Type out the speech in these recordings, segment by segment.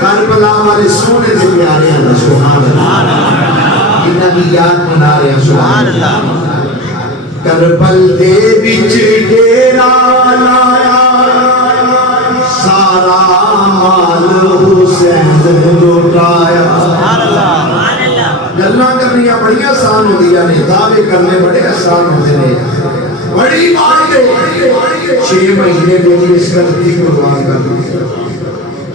کربلا والے سونے سے پیارے ہیں سبحان اللہ انہاں دی یاد منا رہے ہیں سبحان اللہ کربل دے وچ ڈیرا لایا سارا مال حسین لوٹایا سبحان اللہ گلاں کرنیاں بڑی آسان ہوندیاں نے دعوے کرنے بڑے آسان ہوندے نے بڑی بات ہے 6 مہینے میں اس کرتی قربان کر دی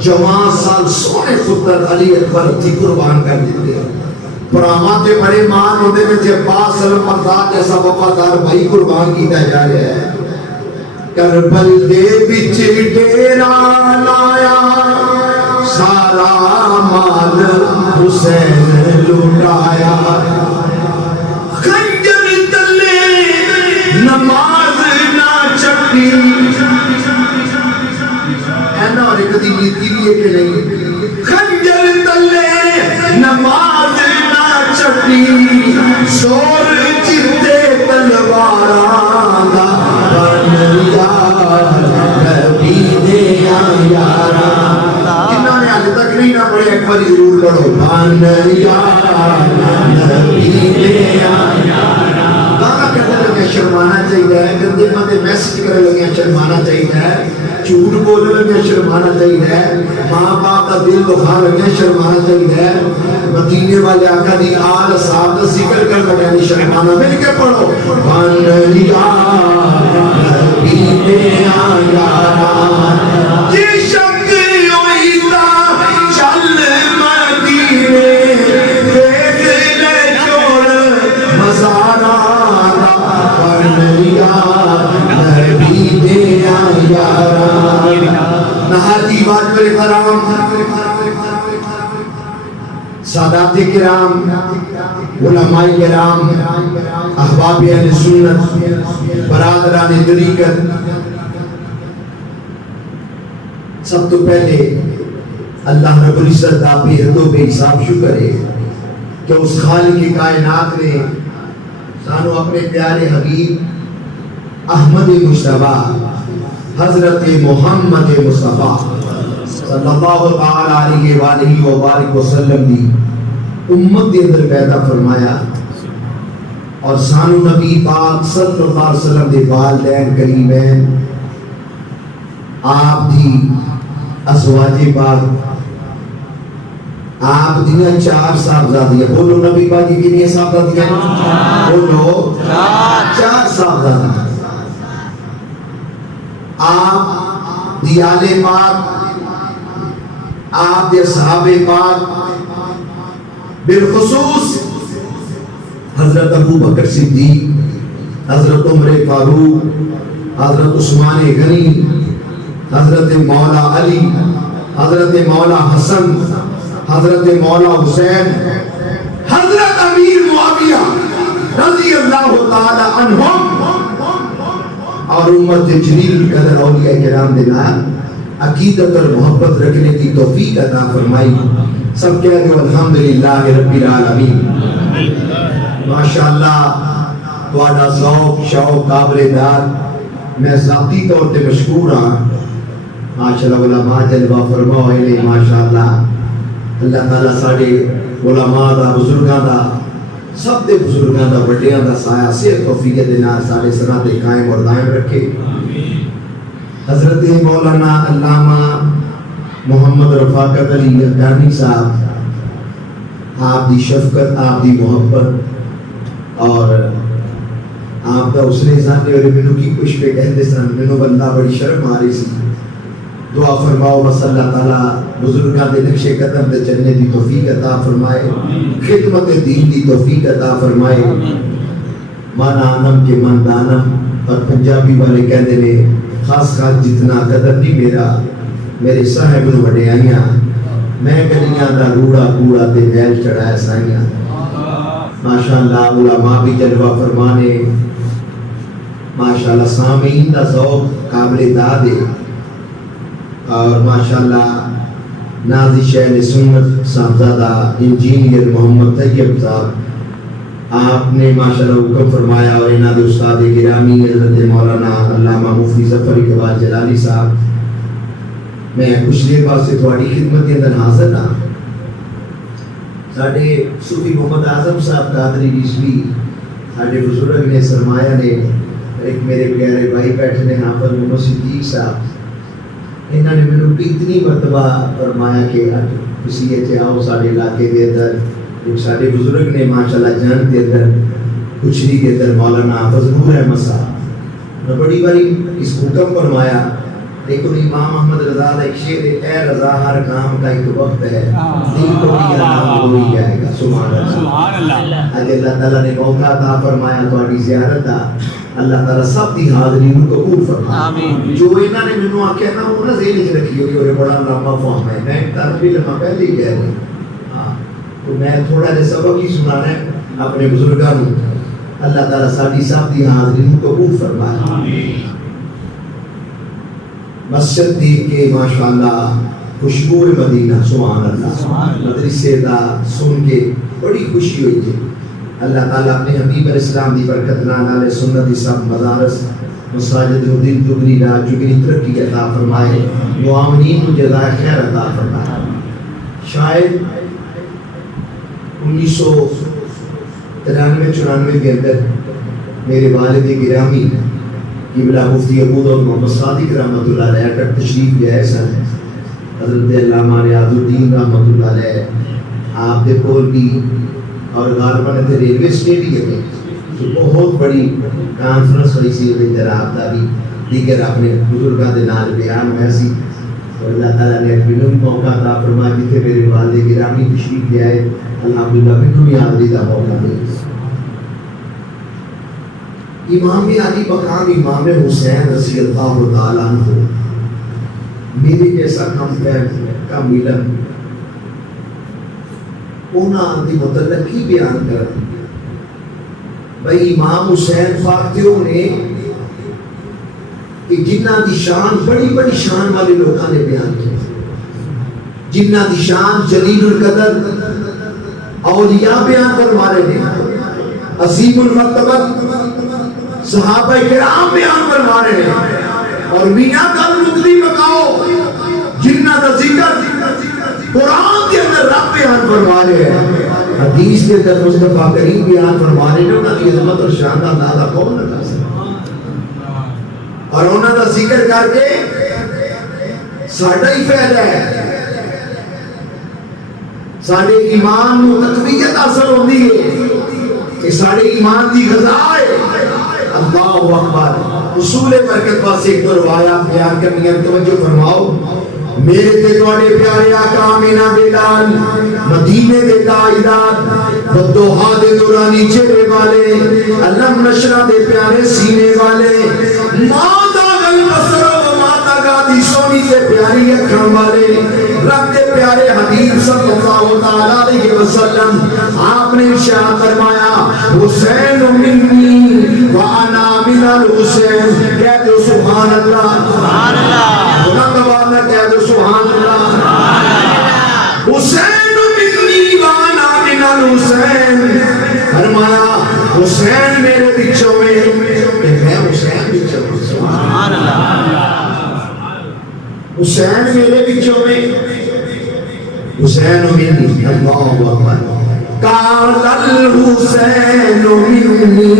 جوان سال سونے پتر علی اکبر تھی قربان کر دیتے پراما تے بڑے مان ہوتے میں تھے عباس سلم مرداد جیسا وفادار بھائی قربان کیتا جا رہا ہے کربل دے وچ ڈیرا لایا سارا مال حسین لوٹایا خنجر تلے نماز نہ چکی اینا اور ایک دی نیتی بھی ہے کہ نہیں خنجر تلے نماز نہ چکی شور جتے تلواران دا بن یار نبی دے یاران جنہاں نے آج تک نہیں نہ پڑھے ایک باری ضرور پڑھو بن یار نبی دے یاران گانا کرنے لگے شرمانا چاہیے گندے مندے میسج کرنے لگے شرمانا چاہیے جھوٹ بولنے لگے شرمانا چاہیے ماں باپ کا دل دکھا لگے شرمانا چاہیے مدینے والے آقا دی آل صاحب کا ذکر کر لگے شرمانا مل کے پڑھو بن یار نبی دے یاران جی شک ہوئی تا چل مدینے دیکھ لے چھوڑ مزاران بن یار نبی دے یاران نہاتی واجب کرام سادات کرام علماء کرام احباب اہل سنت برادران طریقت سب تو پہلے اللہ رب العزت دا بے حد و بے حساب شکر ہے کہ اس خالق کائنات نے سانو اپنے پیارے حبیب احمد مصطفیٰ حضرت محمد مصطفیٰ صلی اللہ علیہ وآلہ وبارک وسلم دی امت دے اندر پیدا فرمایا اور سانو نبی پاک صلی اللہ علیہ وسلم دے والدین قریبین آپ دی ازواج پاک آپ دینا 4 صاحبزادیاں بولو نبی پاک کی کتنی صاحبزادیاں بولو 4 صاحبزادیاں آپ دی آل پاک آپ دے صحاب پاک بالخصوص حضرت ابو بکر صدیق حضرت عمر فاروق حضرت عثمان غنی حضرت مولا علی حضرت مولا حسن حضرت مولا حسین حضرت امیر معاویہ رضی اللہ تعالی عنہم اور امت جلیل قدر اولیاء کرام دینا عقیدت اور محبت رکھنے کی توفیق عطا فرمائی سب کہہ دو الحمدللہ رب العالمین ماشاءاللہ تواڈا ذوق شوق قابل داد میں ذاتی طور تے مشکور ہاں ماشاءاللہ علماء جلوہ فرماؤ ہے ماشاءاللہ اللہ تعالیٰ ساڑے علماء دا بزرگاں دا سب دے بزرگاں دا بڑیاں دا سایہ صحت توفیق دینا ساڑے سنات قائم اور دائم رکھے حضرت مولانا علامہ محمد رفاقت علی اکانی صاحب آپ دی شفقت آپ دی محبت اور آپ دا اس نے ساتھ اور منو کی کچھ پہ کہتے سن منو اللہ بڑی شرم آ رہی سی دعا فرماؤ بس اللہ تعالیٰ بزرگاں دے نقش قدم دے چلنے دی توفیق عطا فرمائے خدمت دین دی توفیق عطا فرمائے مانا آنم کے من دانم اور پنجابی والے کہتے نے خاص خاص جتنا قدر نہیں میرا میرے صاحب نو بڑے آئیاں میں گلیاں دا روڑا کوڑا تے بیل چڑھایا سائیاں ماشاءاللہ علماء بھی جلوہ فرمانے ماشاءاللہ سامعین دا ذوق قابل داد ہے اور ماشاءاللہ نازش اہل سنت صاحبزادہ انجینئر محمد طیب صاحب آپ نے ماشاءاللہ حکم فرمایا اور انہاں دے استاد گرامی حضرت مولانا علامہ مفتی ظفر اقبال جلالی صاحب میں کچھ دیر واسطے تھوڑی خدمت کے اندر حاضر ہاں. ساڈے صوفی محمد اعظم صاحب قادری رضوی ساڈے بزرگ نے سرمایہ نے ایک میرے پیارے بھائی بیٹھے نے حافظ محمد صدیق صاحب, انہوں نے مجھے اتنی مرتبہ فرمایا کہ کسی اتنے آؤ سارے علاقے کے اندر. ایک سارے بزرگ نے ماشاءاللہ جان کے اندر کچھری کے اندر مولانا حافظ نور احمد صاحب نے بڑی باری اس حکم فرمایا. لیکن امام محمد رضا کا ایک شعر ہے, اے رضا ہر کام کا ایک وقت ہے, دل کو بھی آرام ہو ہی جائے گا. سبحان اللہ. اج اللہ تعالیٰ نے موقع عطا فرمایا تہاڈی زیارت دا. اللہ تعالیٰ سب دی حاضری نو قبول فرمائے. جو انہاں نے مینوں آکھیا نا وہ نہ ذہن وچ رکھیو کہ وہ بڑا لمبا فہم ہے. میں تربیت لمبا پہلے ہی کہہ رہا ہاں, تو میں تھوڑا جہا سبق ہی سنانا ہے اپنے بزرگاں نو. اللہ تعالیٰ ساری سب دی حاضری نو قبول فرمائے. مسجد دیکھ کے ماشاءاللہ خوشبو مدینہ سبحان اللہ مدرسے دا سن کے بڑی خوشی ہوئی تھی. اللہ تعالیٰ اپنے حبیب علیہ السلام دی برکت نال علیہ سنت دی سب مدارس مساجد و دل دگنی رات جگنی ترقی عطا فرمائے. معاونین کو جزائے خیر عطا فرمائے. شاید 1993-94 کے اندر میرے والد گرامی قبلہ مفتی عبود اور محمد صادق رحمۃ اللہ علیہ کا تشریف لے آئے سن. حضرت علامہ ریاض الدین رحمۃ اللہ علیہ آپ دے کول بھی اور غالباً اتنے ریلوے اسٹیڈیم میں تو بہت بڑی کانفرنس ہوئی سی. آپ کا بھی دیگر اپنے بزرگاں دے نال بیان ہوا سی. تو اللہ تعالیٰ نے اپنے بھی موقع عطا فرمایا جتنے میرے والد گرامی تشریف لے آئے. الحمدللہ مینوں بھی حاضری دا موقع ملا. امام علی مقام امام حسین رضی اللہ تعالیٰ عنہ میرے جیسا کا ملن انہاں دی متعلق ہی بیان کر. بھائی امام حسین فاتحوں نے کہ جنہ دی شان بڑی بڑی شان والے لوگوں نے بیان کی, جنہ دی شان جلیل القدر اولیاء بیان فرما رہے ہیں, عظیم المرتبت صحابہ کرام بیان فرما رہے ہیں, اور میاں کا مقدی مقاو جنہ کا ذکر قرآن کے اندر رب بیان فرما رہے ہیں, حدیث کے اندر مصطفیٰ کریم بیان فرما رہے ہیں. انہوں کی عظمت اور شان کا اندازہ کون نہ کر سکتا, اور انہوں کا ذکر کر کے ساڈا ہی فائدہ ہے. ساڈے ایمان کو تقویت حاصل ہوتی ہے کہ ساڈے ایمان کی غذا ہے. اللہ اکبر. اصول برکت واسطے ایک روایات بیان کرنی ہے, توجہ فرماؤ. میرے تے تواڈے پیارے آقا آمینہ دے لال مدینے دے تاجدار بدوہا دے نورانی چہرے والے علم نشرہ دے پیارے سینے والے ماتا گل بسر و ماتا گادی سونی دے پیاری اکھن والے رب دے پیارے حبیب صلی اللہ علیہ وسلم آپ نے ارشاد فرمایا حسین منی وانا من الحسین. کہہ دو سبحان اللہ, سبحان اللہ. بلند آواز میں کہہ دو سبحان اللہ. حسین منی وانا من الحسین. فرمایا حسین میرے بچوں میں کہ میں حسین بچوں میں. سبحان اللہ. حسین میرے بچوں میں, حسین منی. اللہ اکبر. قال الحسین منی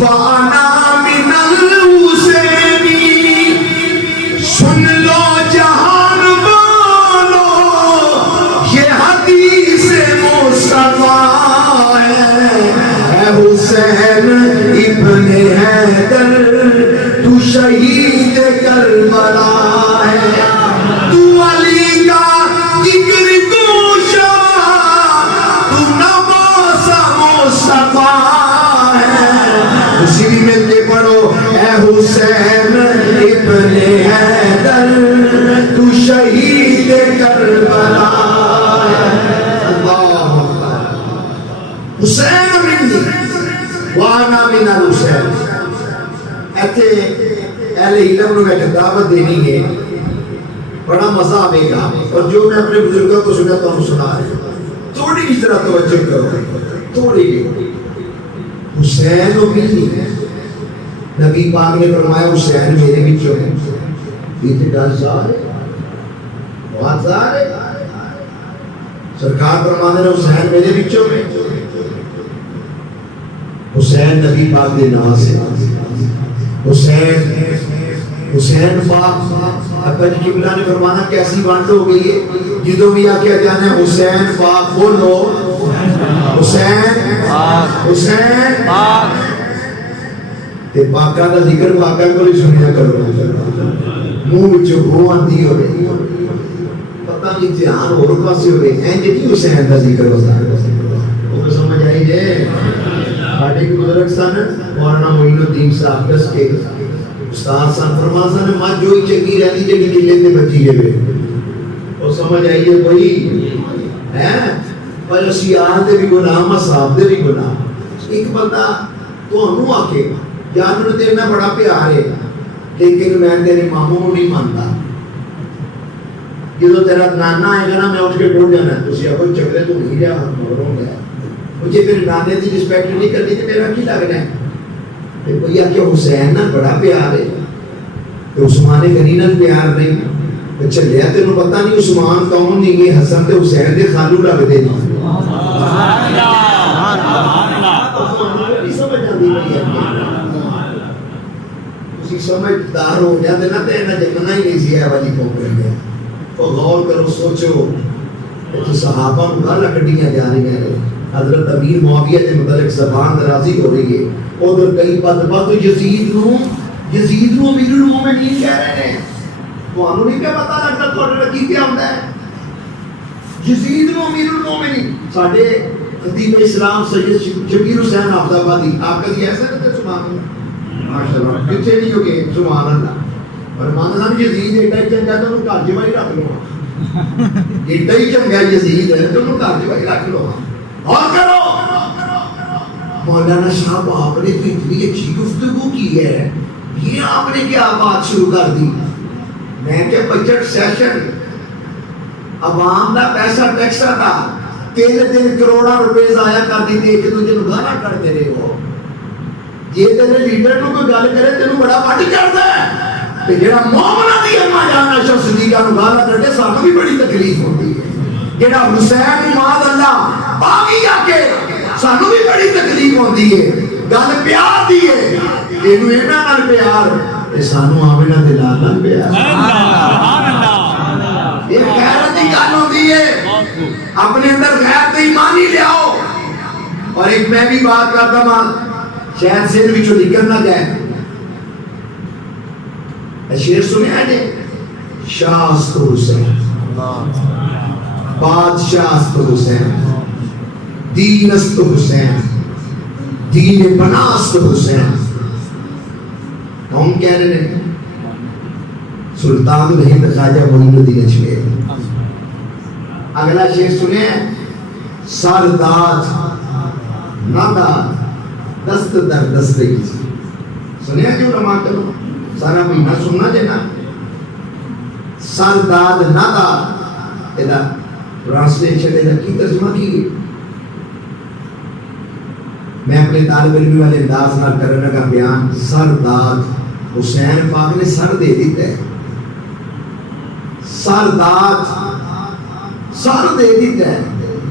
وانا من الحسین. سن لو جہان والو یہ حدیث مصطفیٰ ہے. اے حسین ابن حیدر تو شہید کربلا ہے. تو علی کا ذکر گوشا تو نماز مصطفیٰ ہے. اسی بھی مل کے پڑھو اے حسین ابن حیدر تو شہید کربلا ہے. اللہ اکبر. حسین منی وانا من الحسین. ایتھے اہل علم نو ایک دعوت دینی ہے, بڑا مزہ آئے گا, اور جو میں اپنے بزرگوں کو سنا تو ہم سنا رہے ہیں. تھوڑی کی طرح توجہ کرو, تھوڑی کی. حسین منی, نبی پاک نے فرمایا حسین میرے بچوں ہے. یہ تو گل سارے بہت سارے سرکار فرماتے ہیں حسین میرے بچوں میں حسین نبی پاک دے نام سے حسین پاک ابا جی قبلہ نے فرمانا کیسی بانٹ ہو گئی ہے جدوں بھی آ کے جانا ہے حسین پاک بولو حسین پاک حسین پاک تے پاکاں دا ذکر پاکاں کو ہی سنیا کرو منہ وچوں ہو آندی ہو رہی پتہ نہیں دھیان اور پاسے ہو رہے ہیں جی حسین دا ذکر ہوتا ہے وہ سمجھ آئی جے ساڈے ایک بزرگ سن مولانا معین الدین صاحب دس کے استاد سن فرمان سن ماں جو ہی چنگی رہی جی کلے تے بچی جے وہ سمجھ آئیے کوئی ہے پر اسی آن دے بھی گناہ مصاب دے بھی گناہ ایک بندہ تو ہموں آکے جانور تیرے میں بڑا پیار ہے لیکن میں تیرے ماموں کو نہیں مانتا جدو تیرا نانا آئے گا نا میں اٹھ کے ٹوٹ جانا ہے اسی آپ کو چکرے تو نہیں جا موروں گیا مجھے پھر نانے کی رسپیکٹ نہیں کرنی تو میرا کی لگنا ہے بھئی کہ حسین نا بڑا پیار ہے تو عثمان غنی نال پیار نہیں چلیا تینو پتہ نہیں عثمان کون نہیں یہ حسن تے حسین دے خالو لگدے نہیں سمجھدار ہو جاتے نا تے نہ جمنا ہی نہیں سی ہے والی کو کرنے تو غور کرو سوچو کہ صحابہ کو گل کڈیاں جا رہی ہیں حضرت امیر معاویہ کے متعلق زبان درازی ہو رہی ہے ادھر کئی بات یزید نو امیر المومنین کہہ رہے ہیں تانوں نہیں پتہ لگتا تہاڈے کی کیا ہوندا ہے یزید نو امیر المومنین ساڈے خطیب اسلام سید شبیر حسین حافظ آبادی آپ کبھی ایسا کرتے سبحان اللہ ماشاءاللہ کتنے نہیں ہو گئے سبحان اللہ فرمانا ہے یزید ایڈا ہی چنگا تو انہوں گھر جوائی رکھ لو ایڈا ہی چنگا یزید ہے تو انہوں گھر جوائی رکھ لو اور کرو مولانا صاحب آپ نے تو اتنی اچھی گفتگو کی ہے یہ آپ نے کیا بات شروع کر دی میں کہ بجٹ سیشن عوام کا پیسہ ٹیکس تھا 3 دن کروڑا روپے ضائع کر دی تھی ایک دوسرے کو گانا کرتے رہے ہو یہ تیرے لیڈر کو کوئی گل کرے تینوں بڑا پٹ چڑھتا ہے تے جڑا مومنا دی اما جان عائشہ صدیقہ نو گالا کرے سانوں بھی بڑی تکلیف ہوتی ہے جڑا حسین ماذ اللہ باغی جا کے سانوں بھی بڑی تکلیف ہوتی ہے گل پیار دی ہے اینو انہاں نال پیار تے سانوں آمنہ دے نال پیار سبحان اللہ یہ غیرت دی گل ہوندی ہے اپنے اندر غیرت ایمانی لے آؤ اور ایک میں بھی بات کرتا ہوں شاید سین وچوں نکل نہ جائے شعر سنیا ہے شاست حسین بادشاہست حسین دینست حسین دین بناست حسین کون کہہ رہے ہیں سلطان الہند خواجہ معین الدین اجمیری اگلا شعر سنیں سرداد ناداد دست در دست کسی سنیا جو علماء کرو سارا مہینہ سننا جنا سرداد ناداد ادا ٹرانسلیشن ادا کی ترجمہ کی میں اپنے طالب علم والے انداز نہ کرنے کا بیان سرداد حسین پاک نے سر دے دیتا ہے سرداد سر دے دیتا ہے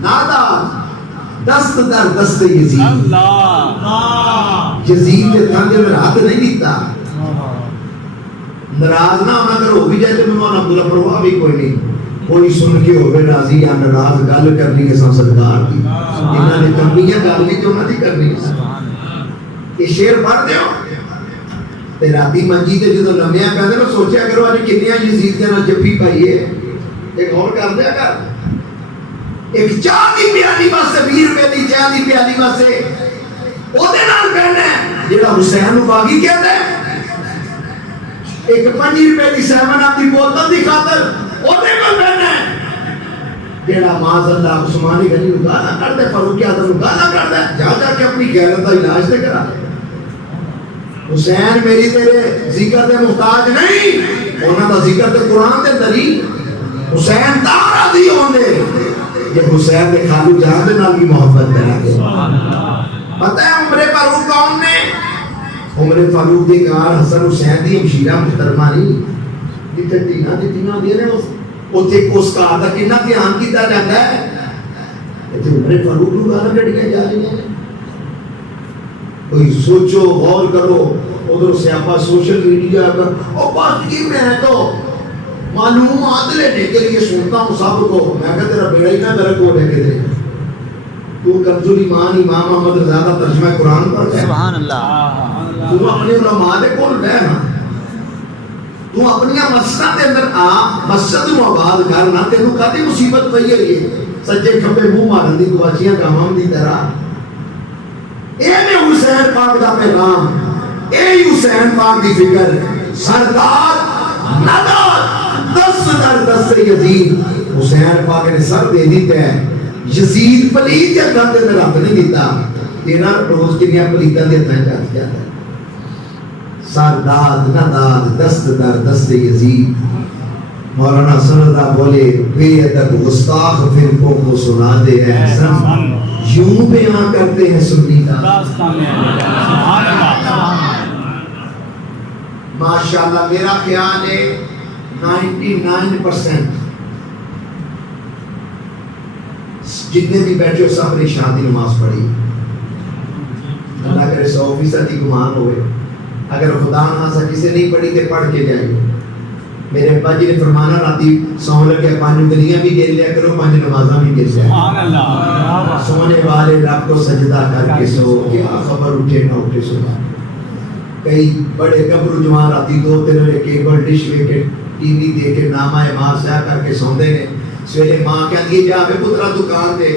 ناداد دست در دست یزید یزید کے تھانجے میں ہاتھ نہیں دیتا ناراض نہ ہونا کرو بھی جائے تو میں عبداللہ پرواہ بھی کوئی نہیں کوئی سن کے ہوئے راضی یا ناراض گل کرنی ہے سرکار کی انہوں نے کرنی ہے گل بھی تو انہوں نے کرنی ہے یہ شعر پڑھ دیو تے راتی منجی تے جدوں لمیا پہلے میں سوچیا کرو اج کنیاں یزید دے نال جفی پائی ہے ایک اور کر دیا کر ایک چاہ دی پیالی واسطے 20 روپے دی چاہ دی پیالی واسطے او دے نال بہنا جڑا حسین نو باغی کہندا ہے ایک 5 روپے دی 7 اپ دی بوتل دی خاطر او دے کول بہنا جڑا معاذ اللہ عثمان غنی نو گالا کردا فاروق اعظم نو گالا کردا جا جا کے اپنی غیرت دا علاج تے کرا حسین میری تیرے ذکر دے محتاج نہیں انہاں دا ذکر تے قرآن دے اندر ہی حسین دا راضی ہوندے کہ حسین دے خالو جان دے نال کی محبت کرا کے پتہ ہے عمر فاروق کون نے عمر فاروق دے گھر حسن حسین دی ہمشیرہ محترمہ نہیں جتنے دھیاں دتیاں ہوندیاں نے اتنے اس گھر کا کتنا دھیان کیتا جاتا ہے. اتنے عمر فاروق نوں گالاں کڈیاں جا رہی ہیں. کوئی سوچو غور کرو. ادھر سیاپا سوشل میڈیا پر اور بات کی میں تو معلومات لینے کے لیے سنتا ہوں سب کو. میں کہا تیرا بیڑا ہی نہ غرق ہو جائے کدھر. تو کنزول ایمان امام محمد رضا کا ترجمہ قرآن پڑھ رہا ہے. سبحان اللہ. تو اپنے علماء دے کول بیٹھ نا. تو اپنی مسجد کے اندر آ, مسجد نو آباد کرنا. تینوں کدی مصیبت پئی ہوئی ہے سجے کھبے منہ مارن دی گواچیاں گاواں دی طرح. اے نے حسین پاک دا پیغام, اے حسین پاک دی فکر. سردار ندار دست در دست یزید. حسین پاک نے سر دے دیتا ہے. یزید پلید کے اندر دے رب نہیں دیتا. تیرا روز کنیا پلیداں دے اندر جاتا ہے. سرداد نداد دست در دست یزید. مولانا سردا بولے بے ادب گستاخ فرقوں کو سنا دے احسن یوں بیان کرتے ہیں سنی داستان. ماشاءاللہ میرا خیال ہے 99% جتنے بھی بیٹھے ہو سب نے شادی نماز پڑھی. اللہ کرے 100% ہی گمان ہوئے. اگر خدا نہ سا کسی نہیں پڑھی تو پڑھ کے جائیے. میرے ابا جی نے فرمانا راتی سو لگے 5 گلیاں بھی گر لیا کرو 5 نمازاں بھی گر لیا. سونے والے رب کو سجدہ کر کے سو. کیا خبر اٹھے نہ اٹھے صبح. کئی بڑے گبرو جوان راتی 2-3 بجے کیبل ڈش وے کے ٹی وی دے کے نامہ ماں سیا کر کے سوندے نے. سویرے ماں کہندی ہے جا بے پترا دکان تے.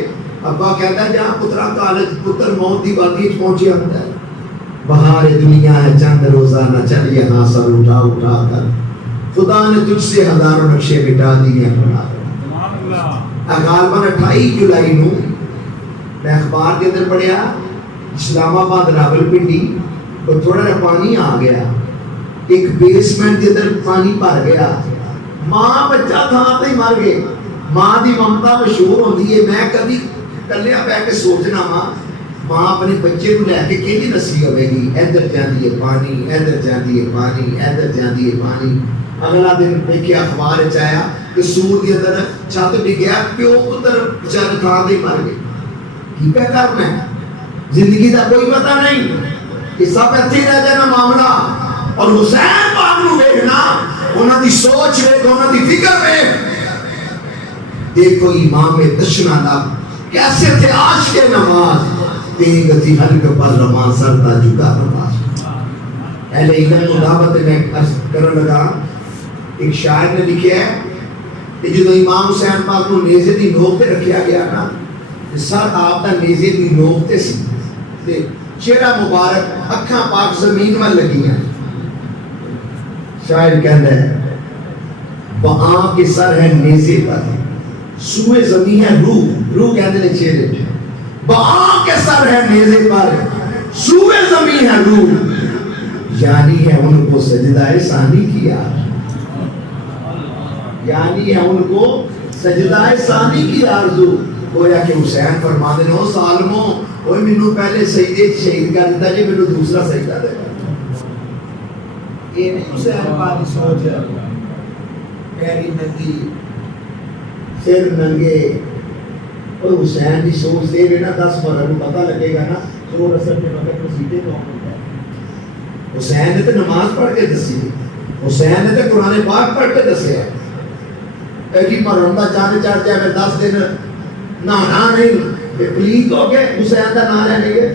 ابا کہندا ہے جا پترا کالج. پتر موت دی وادی وچ پہنچیا ہوندا ہے. بہار دنیا ہے چند روزانہ چل یہاں سر اٹھا اٹھا کر. خدا نے تجھ سے ہزاروں نقشے مٹا دیے بنا کر. غالباً 28 جولائی نو میں اخبار کے اندر پڑھیا اسلام آباد راولپنڈی اور تھوڑا سا پانی آ گیا. ایک بیسمنٹ کے اندر پانی بھر گیا. ماں بچہ تھا تے مر گئے. ماں دی ممتا مشہور ہوندی ہے. میں کبھی کلیا بیٹھ کے سوچنا ماں اپنے بچے کو لے کے کیندی نسی ہوے گی. ادھر جاندی ہے پانی, ادھر جاندی ہے پانی, ادھر جاندی ہے پانی. اگلا دن دیکھیا اخبار وچ آیا کہ سور کے اندر چھت ڈگیا. پیو پتر بچارے تھان تے مر گئے. کی پہ کرنا ہے زندگی دا کوئی پتہ نہیں. یہ سب اتنے رہ جانا معاملہ. اور حسین پاک نو ویکھنا, انہاں دی سوچ ویکھ, انہاں دی فکر ویکھ. دیکھو امام تشنا دا کیسے تھے عاشق نماز. تیگ تھی حلق پر رمان سرتا جھکا نماز. اہل علم کو دعوت میں کرنے لگا. ایک شاعر نے لکھا ہے کہ جدو امام حسین پاک کو نیزے دی نوک تے رکھیا گیا نا, سر آپ دا نیزے دی نوک تے سی, چہرہ مبارک اکھاں پاک زمین میں لگی ہیں. شاعر کہتا ہے وہاں کے سر ہے نیزے پر, سوئے زمین ہے روح. روح کہتے ہیں چہرے. وہاں کے سر ہے نیزے پر, سوئے زمین ہے روح. یعنی ہے ان کو سجدہ ثانی کیا. یعنی ہے ان کو سجدہ ثانی کی آرزو. گویا کہ حسین فرماندے نے او سالمو اوے مینوں پہلے سجدے شہید کر دیتا جی مینوں دوسرا سجدہ دے. یہ نہیں حسین پاک کی سوچ ہے. پیری ننگی سر ننگے. اور حسین کی سوچ دے گا نا 10 مرہ کو پتہ لگے گا نا جو رسل کے وقت کو سیدھے کون ہوتا ہے. حسین نے تو نماز پڑھ کے دسی. حسین نے تو قرآن پاک پڑھ کے دسیا. ایڈی مرحوم دا چاند چڑھ جائے میں 10 دن نہانا نہیں پلیت ہو گئے حسین دا نام لینے گے.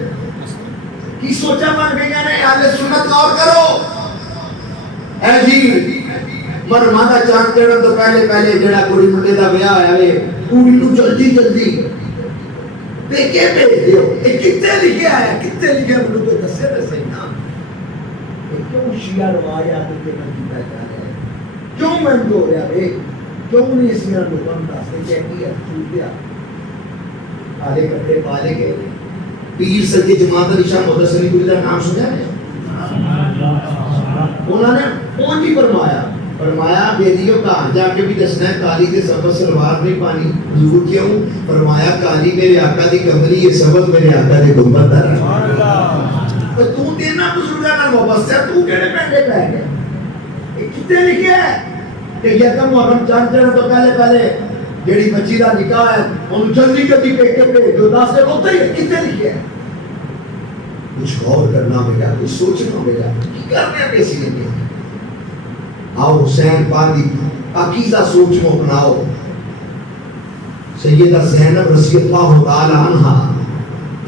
کی سوچا بن گئی نے اہل سنت غور کرو. اے جی مرحوم دا چاند چڑھن تو پہلے جڑا کڑی منڈے دا بیاہ ہویا وے کڑی نو جلدی تے کے بھیج دیو. اے کتے لکھیا ہے, کتے لکھیا مینوں کوئی دسے تے صحیح نا. کیوں شیعہ روایات تے نہ کیتا جا رہا ہے, کیوں منظور ہو رہا ہے, کیوں نہیں اس میں لوگوں کا سے کہتی ہے چھوٹ گیا. آلے کپڑے پالے گئے. پیر سید جماعت نشان محدث علی گوری کا نام سنا ہے. انہوں نے کون ہی فرمایا بیدیوں کا جا کے بھی دسنا ہے کالی کے سبب سلوار نہیں پانی. حضور کیوں فرمایا کالی میرے آقا دی کمری, یہ سبب میرے آقا دے گنبد دا رہا. تو دینا بزرگاں نال وابستہ, تو کہڑے پہلے پہ گئے. یہ کتے لکھے ہے کہ یکم محرم چاند چڑھن تو پہلے جیڑی بچی کا نکاح ہے انہوں جلدی پیکے پہ جو 10 دن ہوتا ہی کتنے لکھے ہیں. کچھ غور کرنا ہوگا, کچھ سوچنا ہوگا کی کرنے ہیں کیسی لیں گے. آؤ حسین پاک دی پاکیزہ سوچ کو اپناؤ. سیدہ زینب رضی اللہ تعالی عنہ,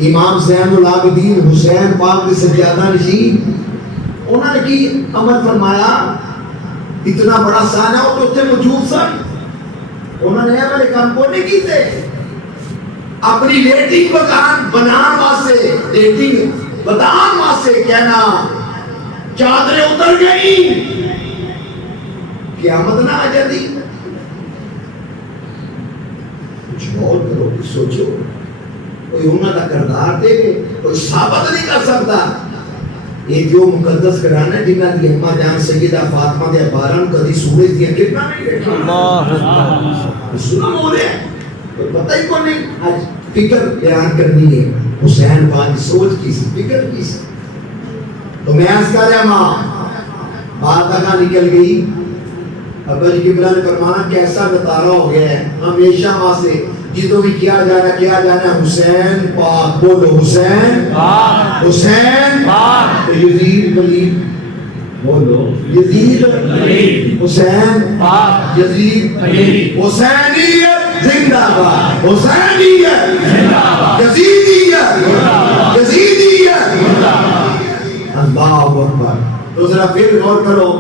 امام زین العابدین حسین پاک دی سجادہ نشین, انہوں نے کی عمل فرمایا. اتنا بڑا سانہ ہو تو اتنے موجود سن, انہوں نے ہمارے کام کو نہیں کیتے. اپنی ریٹنگ بنان واسطے, ریٹنگ بتان واسطے کہنا چادریں اتر گئی, قیامت نہ آ جاتی. کچھ غور کرو, کچھ سوچو. کوئی انہوں کا کردار دے کوئی ثابت نہیں کر سکتا. یہ جو مقدس گھرانا ہے جنہاں دی اماں جان سیدہ فاطمہ دے بارن کدی سورج دیا کتنا نہیں دیکھا. اللہ سنا بولے تو پتہ ہی کو نہیں. آج فکر بیان کرنی ہے حسین پاک کی سوچ کی سی, فکر کی سی. تو میں عرض کر رہا ماں بات آگاہ نکل گئی. ابا جی قبلہ نے فرمانا کیسا نتارہ ہو گیا ہے ہمیشہ وہاں سے جدوں بھی کیا جانا حسین پاک. بولو حسین پاک, حسین پاک. یزید ولید, بولو یزید ولید, حسین پاک, یزید ولید. حسینیت زندہ باد, حسینیت زندہ باد, یزیدیت یزیدیت زندہ باد. اللہ اکبر. تو ذرا پھر غور کرو.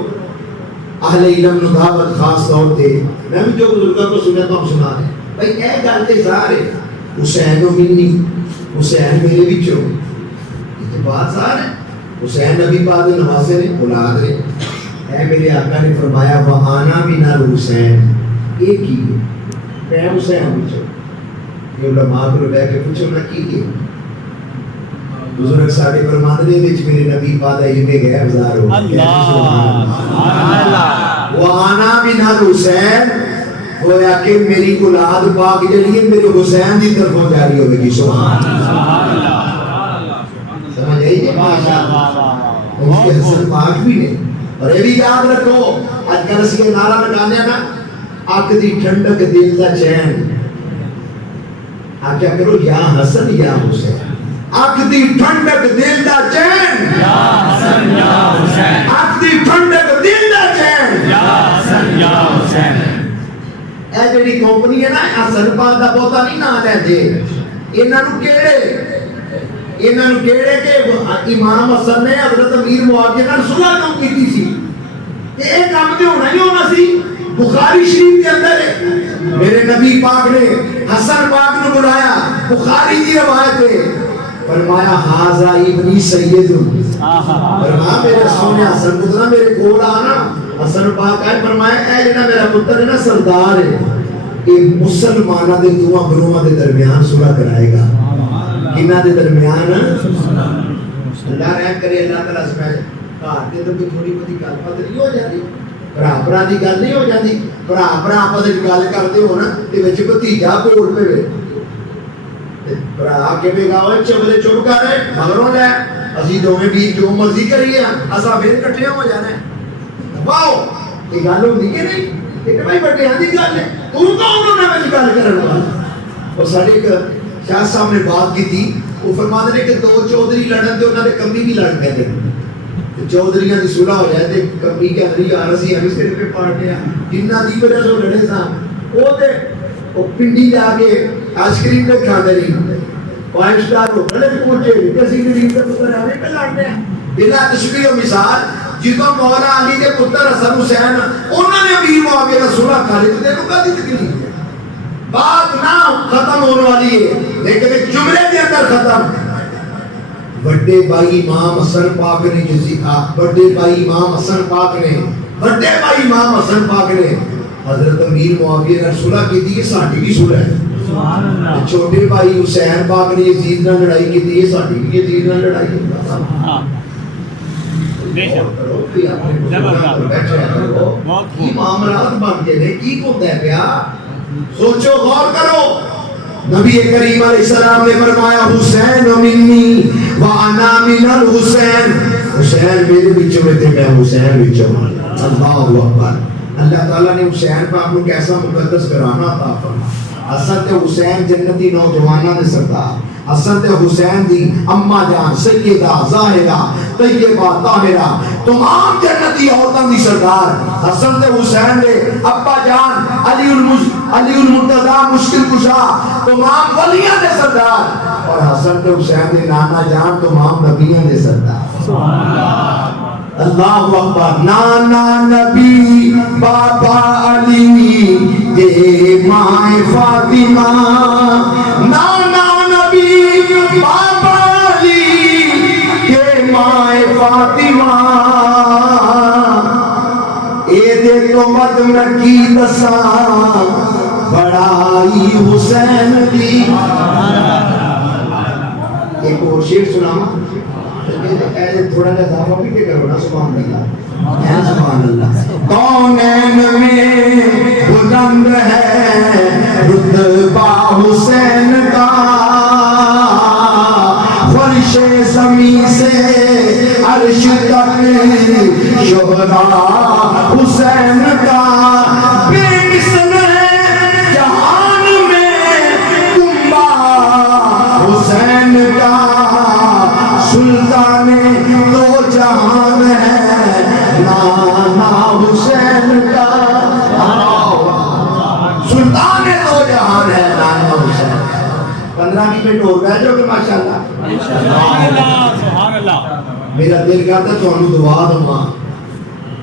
اہل علم نو دعوت خاص طور تے میں بھی جو بزرگوں کو سنتا ہوں سنا رہے بھائی اے گل تے ظاہر ہے حسین و منی, حسین میرے وچوں, یہ تو بات ظاہر ہے. حسین نبی پاک دے نواسے نے, اولاد نے. اے میرے آقا نے فرمایا وہانا من الحسین, ایک ہی میں حسین وچوں. یہ علماء کو بیٹھ کے پوچھو نہ کی بزرگ ساڑھے فرماندے وچ میرے نبی پاک دا علم غیب ظاہر ہو. اللہ وانا من الحسین, گویا کہ میری اولاد پاک جڑی ہے میرے حسین دی طرفوں جاری ہوے گی. سبحان اللہ. سمجھ آئی ہے ماشاءاللہ. اس کے حسن پاک بھی نے. اور یہ بھی یاد رکھو اج کل اسی نعرہ لگانے نا اکھ دی ٹھنڈک دل دا چین. آکھیا کرو یا حسن یا حسین. اکھ دی ٹھنڈک دل دا چین, یا حسن یا حسین. اکھ دی ٹھنڈک دل دا چین, یا حسن یا حسین. اے جڑی کمپنی ہے نا حسن پاک دا بہتا نہیں نام لیندے. انہاں نو کیڑے کہ امام حسن نے حضرت امیر معاویہ نال صلح کیوں کیتی سی. اے کام تے ہونا ہی ہونا سی. بخاری شریف کے اندر میرے نبی پاک نے حسن پاک نو بلایا, بخاری دی روایت ہے, فرمایا حاذا ابنی سید. فرمایا میرے سونے حسن پتر میرے کول آنا. حسن پاک ہے فرمایا اے جنا میرا پتر ہے نا سردار ہے, یہ مسلمانہ دے دعا بروہ دے درمیان صلح کرائے گا. کنہ دے درمیان اللہ رحم کرے. اللہ تعالیٰ سمجھے کہا کہ تو تھوڑی بہت گل بات نہیں ہو جاتی, برا دی گل نہیں ہو جاتی. برا آپس گل کرتے ہو نا تے وچ بھتیجا بول پے برا کے بھی گاؤں چبلے چپ کر رہے مگروں لے اسی دوویں بھی جو مرضی کریے اساں پھر کٹھے ہو جانے. واو یہ گل ہوندی کہ نہیں. کہ بھائی بڑے ہاں دی گل ہے تو کون نہ وچ گل کرن والا. اور ساڈے شاہ صاحب نے بات کی تھی, وہ فرماتے ہیں کہ دو چودھری لڑن تے انہاں دے کمی بھی لڑ پے تے چودھریاں دی صلح ہو جائے تے کمی کہ نہیں یار اسی ہم صرف پہ پارٹے ہیں جنہاں دی وجہ تو لڑے ساں. وہ تے وہ پنڈی جا کے آئس کریم پہ کھانے نہیں 5 سٹار ہوٹل پہنچے کسی غریب کے پتر آنے پہ لڑنے ہیں. بلا تشبیہ و مثال جدوں مولا علی کے پتر حسن حسین انہوں نے امیر معاویہ کا صلح کر لی تے انہوں کا دی تکلیف ہے. بات نہ ختم ہونے والی ہے لیکن ایک جملے کے اندر ختم. بڑے بھائی امام حسن پاک نے بڑے بھائی امام حسن پاک نے بڑے بھائی امام حسن پاک نے حضرت امیر معاویہ نے صلح کی تھی. یہ ساڈی بھی صلح ہے. سبحان اللہ. چھوٹے بھائی حسین پاک نے یزید نال لڑائی کی تھی. یہ ساڈی بھی یزید نال لڑائی کی تھی. معاملات بن کے نے کی ہوتا ہے پیا. سوچو غور کرو. نبی کریم علیہ السلام نے فرمایا حسین منی وانا من الحسین. حسین میرے وچوں تے میں حسین وچوں. اللہ اکبر. اللہ تعالیٰ نے حسین پاک کو کیسا مقدس گھرانہ عطا فرمایا. حسن تے حسین جنتی نوجواناں دے سردار, حسن تے حسین دی اما جان سیدہ زاہرہ طیبہ طاہرہ تمام جنتی عورتاں دی سردار. حسن تے حسین دے ابا جان علی المرتضیٰ مشکل کشا تمام ولیاں دے سردار, اور حسن تے حسین دے نانا جان تمام نبیاں دے سردار. اللہ اکبر. نانا نبی بابا علی دے ماں فاطمہ, نانا نبی بابا علی دے ماں فاطمہ, اے دے تو مد میں کی دساں بڑائی حسین دی. ایک اور شعر سناما تھوڑا جا اضافہ بھی کہ کرو نا. سبحان اللہ سبحان اللہ. کونین میں بلند ہے رتبہ حسین کا, فرش زمین سے عرش تک شہرا حسین کا, بے مثل جہان میں کنبہ حسین کا, سلطان دو جہان ہے نانا حسین کا, سلطان دو جہان ہے نانا حسین. 15 منٹ ہو گئے جو کہ ماشاءاللہ سبحان اللہ. میرا دل کرتا تو انہوں دعا دوں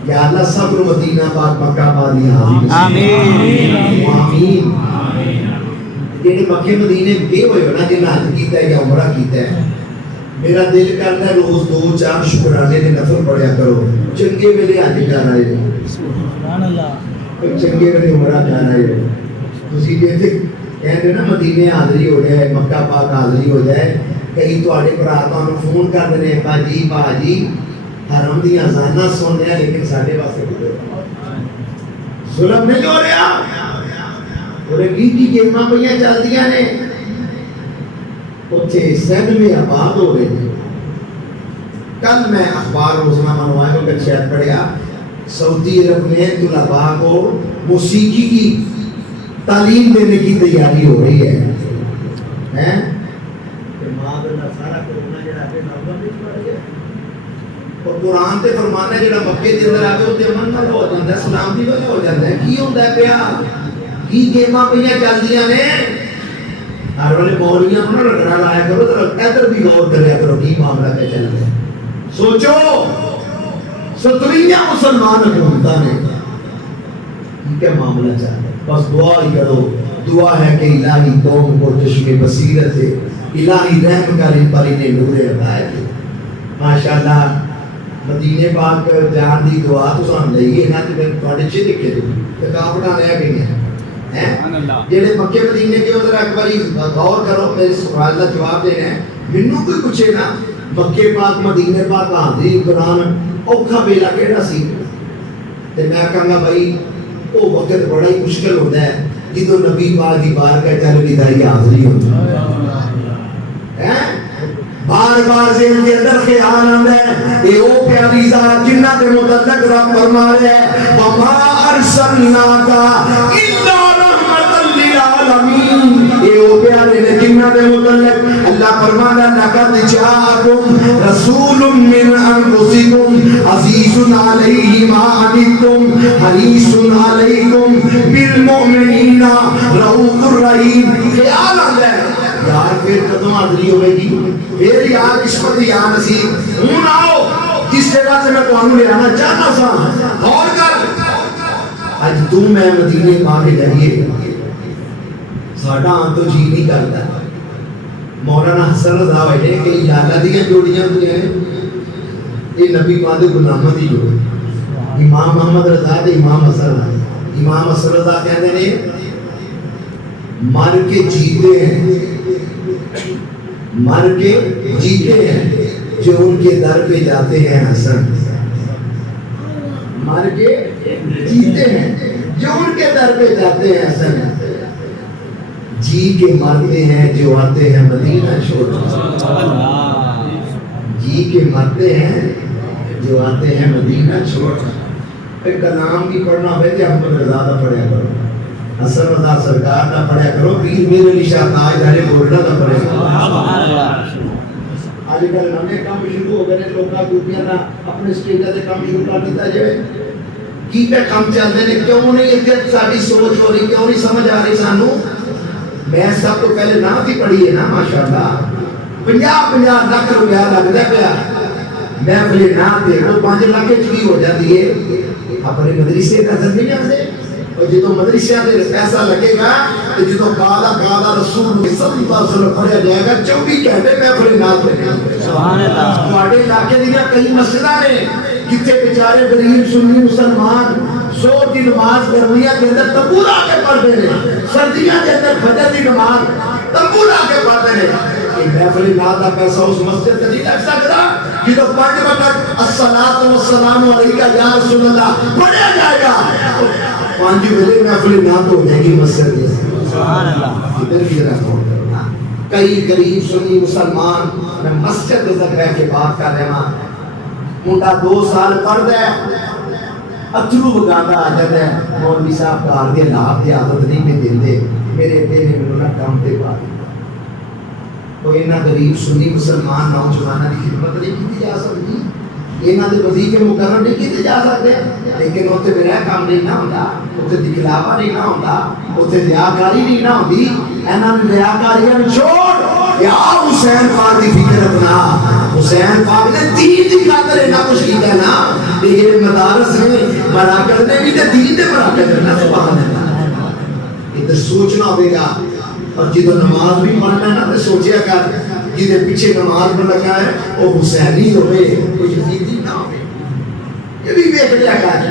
یا اللہ سب رو مدینہ پاک مکہ پاک حاضر آمین آمین. جنہیں مکہ مدینے گئے ہوئے ہونا جنہیں حج کیتا ہے یا عمرہ کیتا ہے, میرا دل کرتا ہے روز 2-4 شکرانے دے نفل پڑھیا کرو. چنگے ویلے حج کر رہے ہو, چنگے ویلے عمرہ کر رہے ہو. تسی جیسے کہتے نا مدینے حاضری ہو جائے مکہ پاک حاضری ہو جائے, کئی تواڈے بھرا تانوں فون کر دے باجی باجی حرم دی اذاناں سن رہے لیکن ساڈے واسطے ظلم نہیں ہو رہا. اور کی گیماں پہ چلدیاں نے اتنے سندھ میں آباد ہو رہے ہیں. کل میں اخبار روزنامہ نمائشوں کا شاید پڑھیا, سعودی عرب میں طلباء کو موسیقی کی تعلیم دینے کی تیاری ہو رہی ہے. اور قرآن تے فرمانا ہے جڑا مکے دے اندر آوے اوتے امن نال ہو جاندا ہے, سلام دی وجہ ہو جاندا ہے. کی ہوندا ہے پیا, کی گیماں پہ چلدیاں نے. ہر والے مولویاں کو نہ رگڑا لایا کرو تو ادھر بھی غور کریا کرو کی معاملہ پہ چل رہا ہے. سوچو 17 مسلمان حکومتاں نے کیا معاملہ چل رہا ہے. بس دعا ہی کرو. دعا ہے کہ الہی قوم کو چشم بصیرت سے الہی رحم کر ان پر انہیں نور ہدایت دے. ماشاءاللہ مدینے پاک جان دی دعا تو سن لئیے نا تے تواڈے چ لکھے تے تھکاوٹاں رہ گئی ہیں. جڑے مکے مدینے کے ادھر ایک باری غور کرو, میرے سوال کا جواب دینا ہے. مینوں کوئی پوچھے نا مکے پاک مدینے پاک حاضری قرآن اوکھا ویلا کیڑا سی, تے میں کہاں گا بھائی وہ وقت بڑا ہی مشکل ہوتا ہے جدو نبی پاک دی بارگاہ چل وداعی حاضری ہوتی ہے. بار بار ذہن کے اندر خیال آندا ہے اے او پیاری ذات جنہ دے متعلق رب فرما رہا ہے وما ارسلناک الا رحمۃ للعالمین. اے او پیارے نے جنہ دے متعلق اللہ فرمانا لقد جاءکم رسول من انفسکم عزیز علیہ ما عنتم حریص علیکم بالمؤمنین رؤوف الرحیم. خیال آندا ہے یار پھر قدم حاضری ہوئے گی, پھر یار عشقت یا نصیب ہوں آؤ جس جگہ سے میں تمہیں لے آنا چاہتا سا. اور کر اج تم میں مدینے پا کے جائیے ساڈا آن تو جی نہیں کرتا. مولانا حسن رضا بیٹھے کہ لالا دیا جوڑیاں ہوئی ہیں, یہ نبی پاک غلاماں دی جوڑی. امام محمد رضا تے امام حسن رضا. امام حسن رضا کہتے ہیں مر کے جیتے ہیں, مر کے جیتے ہیں جو ان کے در پہ جاتے ہیں حسن. مر کے جیتے ہیں جو ان کے در پہ جاتے ہیں حسن. جی کے مرتے ہیں جو آتے ہیں مدینہ چھوڑ. جی کے مرتے ہیں جو آتے ہیں مدینہ چھوڑ. کلام بھی پڑھنا ہوئے تو احمد رضا دا پڑھیا کرو، حسن رضا سرکار دا پڑھیا کرو، پیر میرے علی شاہ تاج دارے بولنا دا پڑھیا کرو۔ آج کل نمے کام شروع ہو گئے، لوگاں دوپیاں نہ اپنے سٹیجہ سے کام شروع کر دیتا جائے، کی پہ کام چلتے ہیں، کیوں نہیں اتنے ساری سوچ ہو رہی، کیوں نہیں سمجھ آ رہی سانو؟ میں سب تو پہلے نہ بھی پڑھی ہے نا ماشاءاللہ، 50 لاکھ روپیہ لگتا پیا، میں اپنے نہ دے وہ 5 لاکھ چکی ہو جاتی ہے، اپنے مدرسے کا نظر نہیں آتے، اور جدو مدرسے دے پیسہ لگے گا تو جدو کالا کالا رسول صلی اللہ علیہ وسلم پڑھیا جائے گا 24 گھنٹے میں اپنے نام پڑھے۔ سبحان اللہ۔ تھوڑے علاقے دیا کئی مسجداں نے جتھے بیچارے غریب سنی مسلمان زور کی نماز گرمیاں کے اندر تنبور آ کے پڑھتے ہیں، سردیاں کے اندر فجر کی نماز تنبور آ کے پڑھتے ہیں۔ محفل نال دا پیسہ اس مسجد سے نہیں لگ سکتا جدو 5 وقت الصلاۃ والسلام علیکہ یا رسول اللہ پڑھیا جائے گا، 5 بجے محفل نال ہو جائے گی مسجد میں۔ سبحان اللہ۔ ادھر بھی رکھو کئی غریب سنی مسلمان، میں مسجد میں رہ کے بات کر رہا ہوں، منڈا 2 سال پڑھدا ہے، اتھرو وگانا آ جاتا ہے، مولوی صاحب کار دے لاپ دی عادت نہیں میں دیندے، میرے ابے نے مینوں نہ کام تے پا دیا۔ تو اینا غریب سنی مسلمان نوجوانوں کی خدمت نہیں کی جا سکتی، اینا دے وظیفے مقرر نہیں کیتے جا سکتے، لیکن اوتے میرا کام نہیں نہ ہوندا، اوتے دکھلاوا نہیں نہ ہوندا، اوتے ریاکاری نہیں نہ ہوندی، اینا نے ریاکاریاں نوں چھوڑ یا حسین پاک دی فکر اپنا، حسین پاک نے دین دی خاطر اینا کچھ کیتا نا، یہ مدارس نے مراکز نے بھی تے دین دے مراکز نے، سبحان اللہ۔ ادھر سوچنا ہوئے گا، اور جدو نماز بھی پڑھنا ہے نا تو سوچیا کر جدے پیچھے نماز میں لگا ہے وہ حسینی ہوئے کوئی یزیدی نہ ہوئے، یہ بھی ویکھ لیا کر،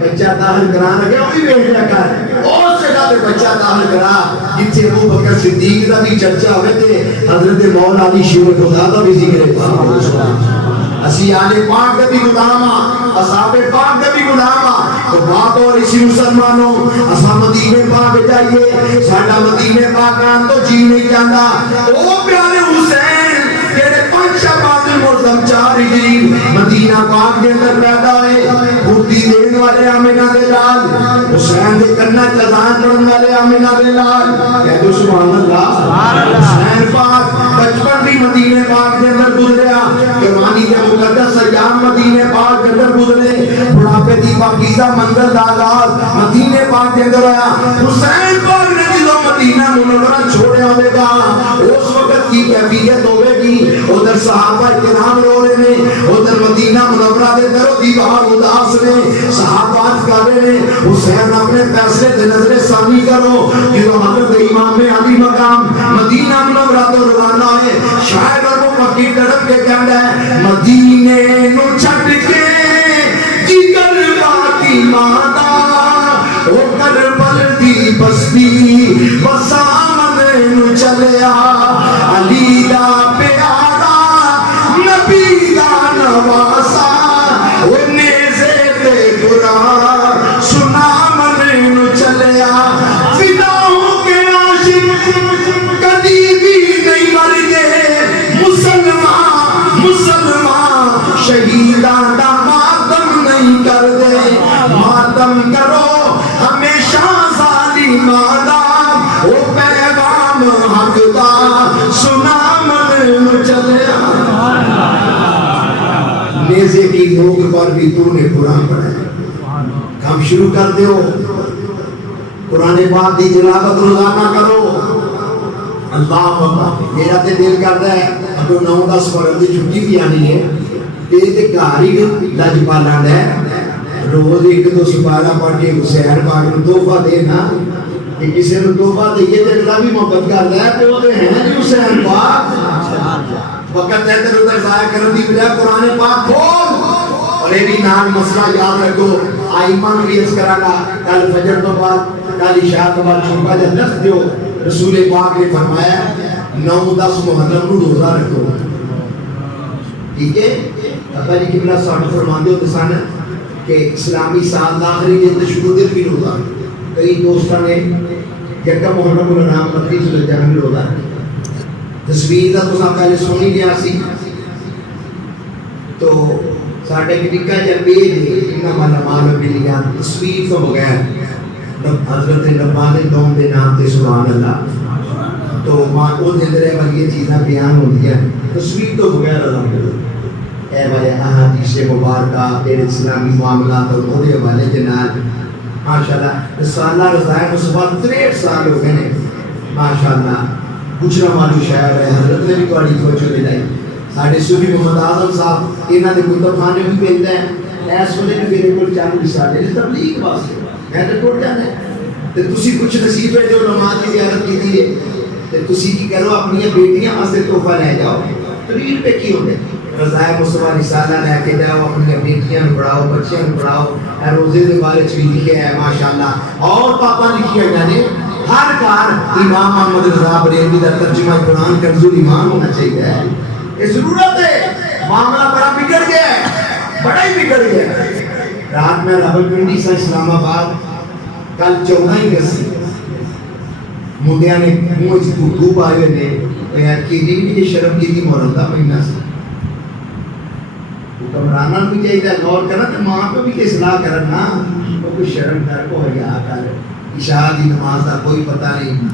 بچہ داخل کرانا گیا وہ بھی ویکھ لیا کر، اور جگہ پہ بچہ داخل کرا جتھے ابو بکر صدیق دا بھی چرچا ہوئے تھے، حضرت مولا علی شیر خدا دا بھی ذکر پاک، اسی آل پاک دا بھی غلامہ، اصحاب پاک دا بھی غلامہ، تو بات اور اسی مسلمانوں اسا مدینے پاک جائیے، ساڈا مدینے پاک آن تو جی نہیں جانا، او پیارے حسین تیرے 5 شعبان المعظم 4 ہجری مدینہ پاک کے اندر پیدا ہوئے، بھوتی دین والے آمینہ دے لال، حسین دے کرنا چزان پڑھن والے آمینہ دے لال، کہہ دو سبحان اللہ۔ حسین پاک بچپن بھی مدینے پاک کے اندر گزریا، جوانی کے مقدس ایام مدینے پاک کے اندر گزرے، بڑھاپے دی پاکیزہ منزل دا آغاز مدینے پاک کے اندر آیا۔ حسین پاک نے جدو مدینہ منورہ چھوڑیا ہوئے گا اس وقت کی کیفیت ہوئے گی، ادھر صحابہ کرام رو رہے ہیں، ادھر مدینہ منورہ دے در و دیوار اداس نے، صحابات کر رہے ہیں حسین اپنے فیصلے دے نظر ثانی کرو، جدو حضرت امام علی مقام مدینہ منورہ تو روانہ ہے، شاید وہ پکی تڑپ کے کہتا ہے مدینے نو چھٹ کے جگر باقی مادا او کربل دی بستی بسامن نو چلیا، علی دا پیارا نبی دا نواسا او نیزے تے برا سنا من نو چلیا، فداؤں کے عاشق کبھی بھی نہیں مرتے، مسلمان شہیدان دا ماتم نہیں کر دے، ماتم کرو ہمیشہ ظالمان دا، او پیغام حق دا سنا من چلیا۔ نیزے کی نوک پر بھی تو نے قرآن پڑھا، ہم شروع کر دیو، قرآن پاک دی تلاوت روزانہ کرو، اللہ اکبر۔ میرا تے دل کرتا ہے اگر 9-10 فرد دی چھٹی بھی آنی ہے تے گھر ہی لج پالا ہے، روز 1-2 سپارہ پڑھ کے حسین پاک نوں تحفہ دینا، کہ کسی نوں تحفہ دئیے تے اگلا بھی محبت کرتا ہے، تے وہ تے ہیں نہیں حسین پاک، وقت ہے ادھر ادھر ضائع کرنے دی بجائے قرآن پاک کھول۔ اور یہ بھی نام مسئلہ یاد رکھو، آئمان بھی اس کرا گا کل فجر تو بعد کل عشاء تو بعد چھوٹا جب دست دیو، رسول پاک نے فرمایا 9-10 محرم نو روزہ رکھو، ٹھیک ہے؟ ابا جی قبلہ صاحب فرماندے ہوتے سن کہ اسلامی سال آخری دن تے شروع دن بھی روزہ، کئی دوستاں نے یکم محرم الانام 29 ذوالحجہ میں روزہ تصویر دا تو پہلے سنی لیا سی، تو ساڈے ایک نکا جہا پیج ہے انما المال بالنیات تصویر تو بغیر حضرت ربانی دوم دے نام تے سبحان اللہ تو ماں کو دے اندر یہ چیزاں بیان ہوندی ہیں تصویر تو بغیر الحمدللہ اے والے احادیث مبارکہ دے اسلامی معاملات اور وہ دے حوالے جناب ماشاءاللہ رسالہ رضائے مصطفیٰ 63 سال ہو گئے نے ماشاءاللہ گجرا مالو شاعر ہے حضرت نے بھی بڑی توجہ دلائی ساڈے صوفی محمد اعظم صاحب انہاں دے کتب خانے بھی بھیجدا ہے اس ویلے بھی میرے کول چالو رسالے اس تبلیغ واسطے میں تے ٹوٹ جانا تے تسی کچھ نصیب ہے جو علماء کی زیارت کیتی ہے تے تسی کی کرو اپنی بیٹیاں واسطے تحفہ لے جاؤ تقریر پہ کی ہوندے رضائے مصطفیٰ رسالہ لے کے جاؤ اپنی بیٹیاں نوں پڑھاؤ بچیاں نوں پڑھاؤ اے روزے دے بارے وچ بھی لکھیا ہے ماشاءاللہ اور پاپا لکھیا ہے ہر کار امام محمد رضا بریلوی کا ترجمہ قرآن کنز الایمان ہونا چاہیے یہ ضرورت ہے معاملہ بڑا بگڑ گیا ہے بڑا ہی بگڑ گیا ہے رات میں راولپنڈی سے اسلام آباد کل 14 اگست منڈیا نے منہ دھوپ آئے نے کہ یہ شرم کی تھی محرم کا مہینہ سے حکمرانہ بھی چاہیے غور کرنا تو ماں کو بھی اصلاح کرنا وہ کوئی شرم کر کو حیا کر عشاء کی نماز کا کوئی پتہ نہیں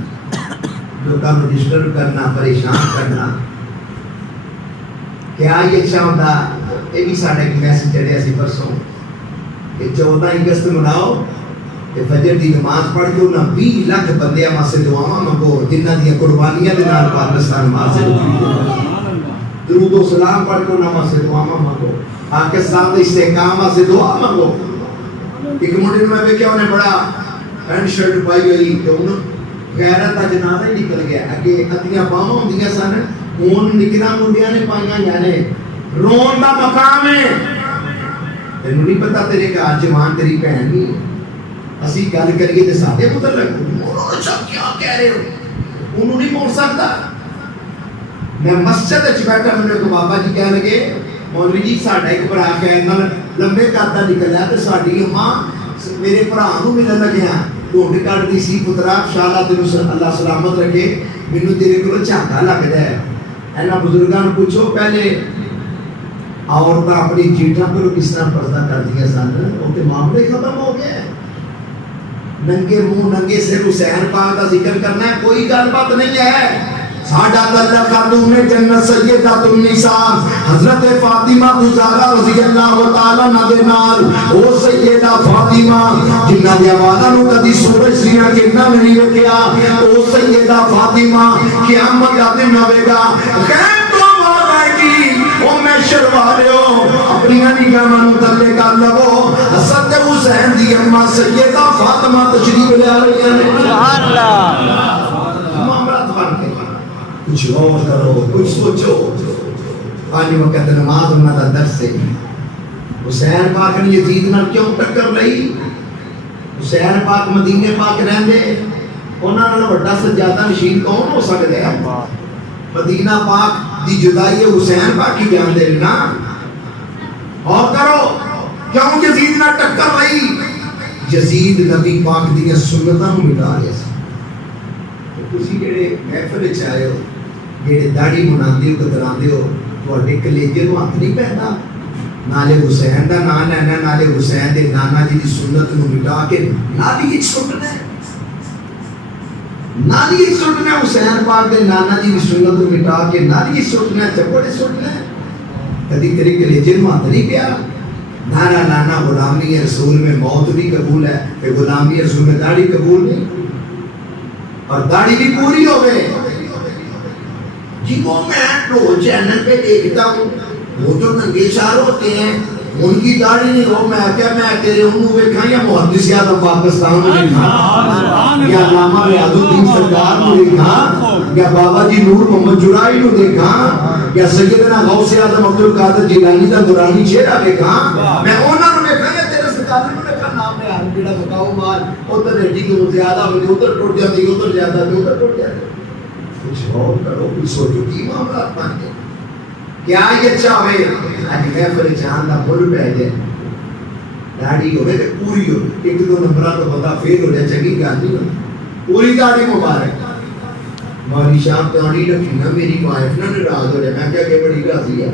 لوگوں کو ڈسٹرب کرنا پریشان کرنا کیا یہ اچھا ہوتا یہ بھی سارے ایک میسج چڑھیا سی پرسوں کہ 14 اگست مناؤ کہ فجر دی نماز پڑھ کے انہاں 20 لاکھ بندیاں واسطے دعاواں منگو جنہاں دی قربانیاں دے نال پاکستان حاصل ہوئی درود و سلام پڑھ کے انہاں واسطے دعاواں منگو پاکستان دے استحکام واسطے دعا منگو ایک منڈے میں ویکھیا انہیں بڑا پینٹ شرٹ پائی ہوئی تو انہوں غیرت کا جنازہ ہی نکل گیا اگے ادیاں باواں ہوندیاں سن ہن نکلا منڈیاں نے پائیاں جانے رون دا مقام ہے تینوں نہیں پتا تیرے گھر جوان تیری بہن نہیں اسی گل کریے تے ساڈے پتر لگ انہوں اچھا کیا کہہ رہے ہو انہوں نہیں موڑ سکتا میں مسجد وچ بیٹھا میرے کو بابا جی کہہ لگے مولوی جی ساڈا ایک بڑا خیر نال لمبے قد نکلیا تے ساڈی ماں میرے بھرا نوں ملن لگیا ڈھونڈ کڈ دی سی پترا انشاءاللہ تینوں اللہ سلامت رکھے مینوں تیرے کول جھاگا لگدا ہے اینا بزرگاں نوں پوچھو پہلے عورتاں اپنی جیٹاں پر کس طرح پردہ کردیاں سن وہ تے معاملے ختم ہو گئے ننگے منہ ننگے سر حسین پاک کا ذکر کرنا ہے کوئی گل بات نہیں ہے ساڈا تعلق خاتون جنت سیدہ النساء حضرت فاطمہ زہرا رضی اللہ تعالی عنہا دے نال او سیدہ فاطمہ جنہاں دے حوالہ نوں کدی سورج سیاں کرنا نہیں ویکھیا او سیدہ فاطمہ قیامت دا دن آوے گا غیب تو آواز آئے گی او میں شروالو اپنی نگاہاں نوں تلے کر لو حسن حسین دی اماں سیدہ فاطمہ تشریف لے آ رہی ہیں سبحان اللہ معاملات بن کے کچھ غور کرو کچھ سوچو پانچ وقت نماز انہاں دا درس ہے حسین پاک نے یزید نال کیوں ٹکر لئی حسین پاک مدینے پاک رہندے انہاں نال بڑا سجادہ نشین کون ہو سکدا ہے مدینہ پاک دی جدائی حسین پاک کی جان دے نا اور کرو کیوں یزید نال ٹکر لئی یزید نبی پاک دی سنتاں نوں مٹا لیا سی تسی جڑے محفل وچ آئے ہو جڑے داڑھی مناندے ہو کتراندے ہو تواڈے کلیجے نوں ہاتھ نہیں پیندا نالے حسین دا نام لینا نالے حسین دے نانا جی دی سنت نوں مٹا کے نالی وچ سٹنا ہے نالی وچ سٹنا حسین پاک دے نانا جی دی سنت نوں مٹا کے نالی وچ سٹنا چپڑے سٹنا کدی تیرے کلیجے نوں ہاتھ نہیں پیا نانا نانا غلامی رسول میں موت بھی قبول ہے کہ غلامی رسول میں داڑھی قبول نہیں اور داڑھی بھی پوری ہو گئے جی وہ میں تو چینل پہ دیکھتا ہوں وہ جو ننگے شار ہوتے ہیں ان کی داڑھی نہیں ہو میں کیا میں تیرے انہوں دیکھا یا محدث اعظم پاکستان میں دیکھا یا علامہ ریاض الدین سرکار میں دیکھا یا بابا جی نور محمد جرائی میں دیکھا یا سیدنا غوث اعظم عبد القادر جیلانی دا نورانی چہرہ دیکھا میں انہوں نے دیکھا یا تیرے سرکار نے دیکھا نام نے آرم جڑا بتاؤ مال ادھر ریڈی کو زیادہ ہوئی ادھر ٹوٹ جاتی ادھر زیادہ ہوئی ادھر ٹوٹ جاتی کچھ غور کرو کچھ سوچو کی معاملات بن گئے کیا یہ اچھا ہوئے آج محفل جہان دا مل پہ جائے داڑھی ہوئے تو پوری ہو ایک دو نمبرہ تو بندہ فیل ہو جائے چنگی گل نہیں ہو پوری داڑھی مبارک مولوی شاہ داڑھی رکھی نا میری وائف نہ ناراض ہو جائے میں کیا کہ بڑی راضی ہے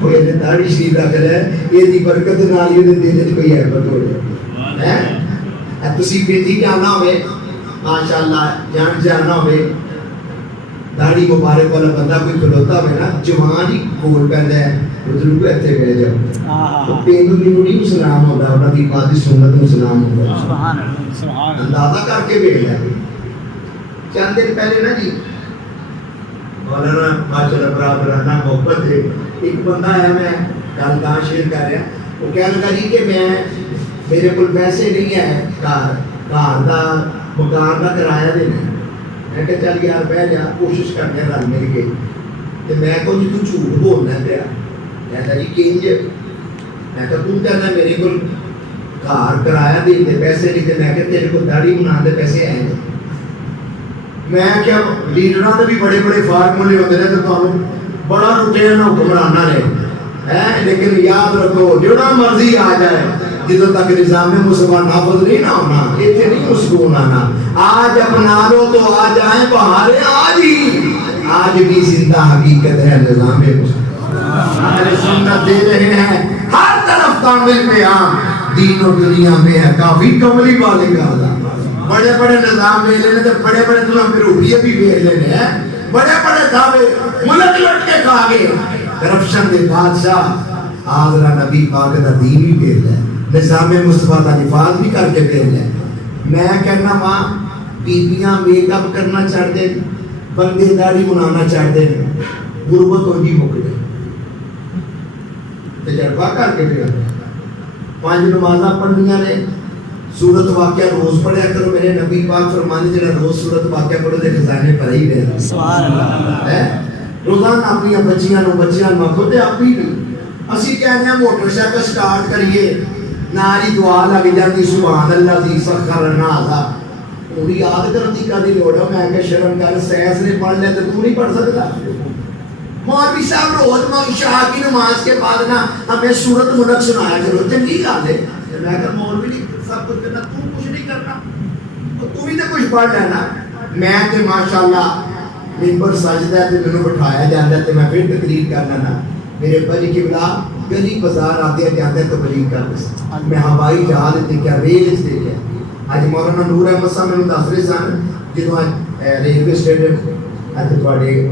کوئی نے داڑھی شریف رکھ لے یہ دی برکت نال یہ دل وچ کوئی حرکت ہو جائے ہیں تسی بیٹی جانا ہوئے ماشاءاللہ جانا ہوئے داڑھی مبارک والا بندہ کوئی کھلوتا ہوئے نا جوان ہی کول پہندا ہے بزرگ ایتھے بیٹھ جاؤ تو پینڈو مینوں نہیں سلام ہوندا انہاں دی بات دی سنت نوں سلام ہوندا سبحان اللہ سبحان اللہ اندازہ کر کے بیٹھ لے چند دن پہلے نا جی مولانا ماشاءاللہ برادرانہ محبت ہے ایک بندہ ہے میں گل کہاں شیئر کر رہا وہ کہنے لگا جی کہ میں میرے کو پیسے نہیں ہے گھر دا مکان کا کرایہ دینا میں کہ چل یار بہ جا کوشش کرنے رل مل کے تے میں کو جی تو جھوٹ بولنا پیا کہتا جی کنج میں کہ تو کہنا میرے کو گھر کرایہ دے دے پیسے نہیں تے میں کہ تیرے کو داڑھی بنا دے پیسے آئے ہیں میں کیا لیڈراں دے بھی بڑے بڑے فارمولے ہوندے نے تے تانوں بڑا روٹیاں نہ حکمراناں نے ہے لیکن یاد رکھو جڑا مرضی آ جائے جدوں تک نظام مصطفیٰ نافذ نہیں نہ ہونا ایتھے نہیں سکون آنا آج اپنا لو تو آ جائیں بہارے آج بھی زندہ حقیقت ہے نظام مصطفیٰ اہل سنت دے رہے ہیں ہر طرف کامل پیام دین و دنیا میں ہے کافی کملی والے کا بڑے بڑے نظام لے لینے تو بڑے بڑے تمہیں پھر روپیے بھی بھیج لینے ہیں بڑے بڑے دعوے ملک لٹ کے کھا گئے کرپشن دے بادشاہ آزرا نبی پاک دا دین بھی بھیج لے نظام مصطفیٰ دا نفاذ بھی کر کے بھیج لے میں کہنا ماں بیبیاں میک اپ کرنا چاہتے بندے داڑھی بنانا چاہتے غربت ہو جی مک جائے تجربہ کر کے بھیج 5 نمازاں پڑھنیاں نے سورت واقعہ روز پڑھیا کرو میرے نبی پاک فرمانے جڑا روز سورت واقعہ پڑھو دے خزانے پر ہی رہے سبحان اللہ روزانہ اپنی بچیاں نو خود اپنی بھی اسی کہنے ہیں موٹر سائیکل سٹارٹ کریے ناری دعا لگ جاتی سبحان اللہ دی سخر نازا پوری یاد کرتی کا دی لوڑا میں کہ شرم کر سیس نے پڑھ لے تو تو نہیں پڑھ سکتا مولوی صاحب روز عشاء کی نماز کے بعد نا ہمیں سورت ملک سنایا کرو چنگی گل ہے میں کہ مولوی نہیں سب کچھ کرنا تو کچھ نہیں کرنا تو بھی تو کچھ پڑھ لینا میں تے ماشاءاللہ ممبر سجدہ تے مینوں بٹھایا جاندا تے میں پھر تقریر کرنا نا میرے بھائی قبلہ گلی بازار آتے جاتے تبلیغ کرتے میں ہوائی جہاز دیکھا ریل سے دیکھا اج مولانا نور احمد صاحب مینوں دس رہے سن جدوں ریلوے اسٹیشن اتھے تواڈے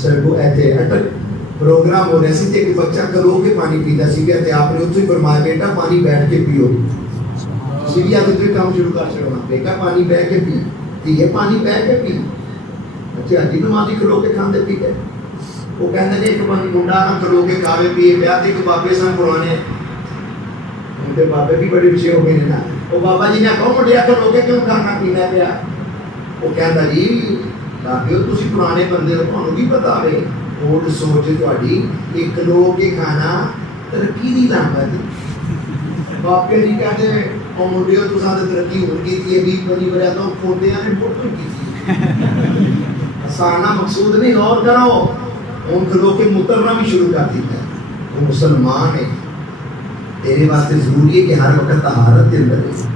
سرگو ایتھے اٹک پروگرام ہو رہا سی تے ایک بچہ کرو کے پانی پیتا سی تے آپ نے اوتھے فرمایا بیٹا پانی بیٹھ کے پیو سی بھی آتے تو کام شروع کر چھڑنا بیٹا پانی بیٹھ کے پی تے یہ پانی بیٹھ کے پی اچھا جی نمازی کھلو کے کھاندے پیتے وہ کہندے نے ایک منڈا نہ کھلو کے کھاوے پیے پیا تے ایک بابے سن پرانے ان کے بابے بھی بڑے اچھے ہو گئے نا وہ بابا جی نے کہو منڈیا کھلو کے کیوں کھانا پینا پیا وہ کہندا جی بابے تسی پرانے بندے ہو تانوں کی پتا ہوے اور سوچ تہاڈی ایک کھلو کے کھانا ترقی دی لعنت باپے جی کہتے او منڈیو تساں تے ترقی ہون کیتی ہے 20 ورا تو کھوٹیاں نے بہت کیتی آسانہ مقصود نہیں غور کرو ان کھلو کے مترنا بھی شروع کر دیتا ہے وہ مسلمان ہے تیرے واسطے ضروری ہے کہ ہر وقت طہارت کے اندر ہے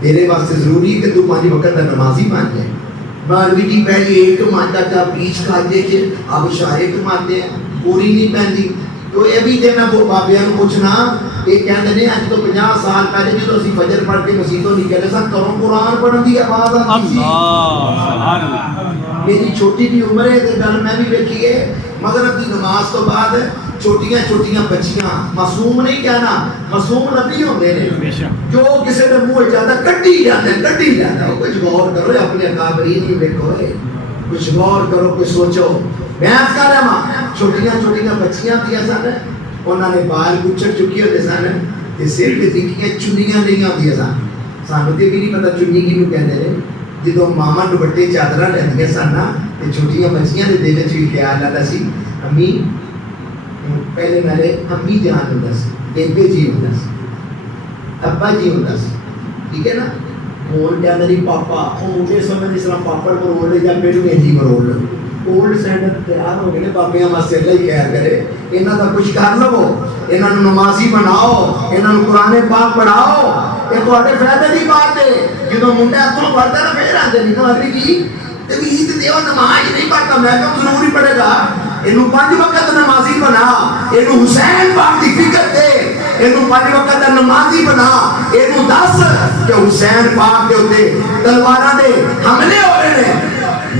تیرے واسطے ضروری ہے کہ تو 5 وقت کا نمازی بن جائے بارہویں کی پہلے ایک مانتا تھا بیچ کھاتے تھے اب اشارے کماتے ہیں پوری نہیں پہنتی تو یہ بھی دینا وہ بابیاں کو پوچھنا یہ کہتے ہیں اج تو 50 سال پہلے جدو اسی فجر پڑھ کے مسیتوں نکلے سن کروں قرآن پڑھن دی آواز آتی میری چھوٹی بھی عمر ہے تے گل میں بھی ویکھی ہے مغرب کی نماز تو بعد چھوٹیاں چھوٹیاں بچیاں معصوم نہیں کہنا معصوم نبی ہوندے نے جو کسی دے منہ جاتا کٹی جاتا کچھ غور کرو اپنے اکابرین کی دیکھو کچھ غور کرو کچھ سوچو بیعت کر رہا چھوٹیاں چھوٹیاں بچیاں تھیاں سن انہوں نے بال کچھ چکی ہوتے سن تے سر تے دیکھیاں چنیاں نہیں آندیاں سن سانوں تے بھی نہیں پتہ چنی کینوں کہندے نے جدوں ماما دوپٹے چادراں لیندیاں سن نا تے چھوٹیاں بچیاں دے دل وچ بھی خیال آتا سی امی پہلے میرے امی جان ہوندا سی بیبے جی ہوندا سی ابا جی ہوندا سی ٹھیک ہے نا ہون کہندا نہیں پاپا او مجھے سمجھ اس طرح پاپڑ مرول یا پیڑ میں جی مرول اولڈ سٹینڈرڈ تیار ہو گئے بابیاں واسطے اللہ ہی خیر کرے انہاں دا کچھ کر لو انہاں نوں نمازی بناؤ انہاں نوں قرآن پاک پڑھاؤ یہ تواڈے فائدے دی بات ہے جدوں منڈا ہتھوں پڑھدا نا پھر آندے نہیں اگلی جی تے عید دیو نماز نہیں پڑھتا میں کہوں ضرور ہی پڑھے گا اینو 5 وقت نمازی بنا, اینو حسین پاک دی فکر دے, اینو 5 وقت نمازی بنا, اینو دس کہ حسین پاک دے ہوتے تلواراں دے حملے ہو رہے ہیں,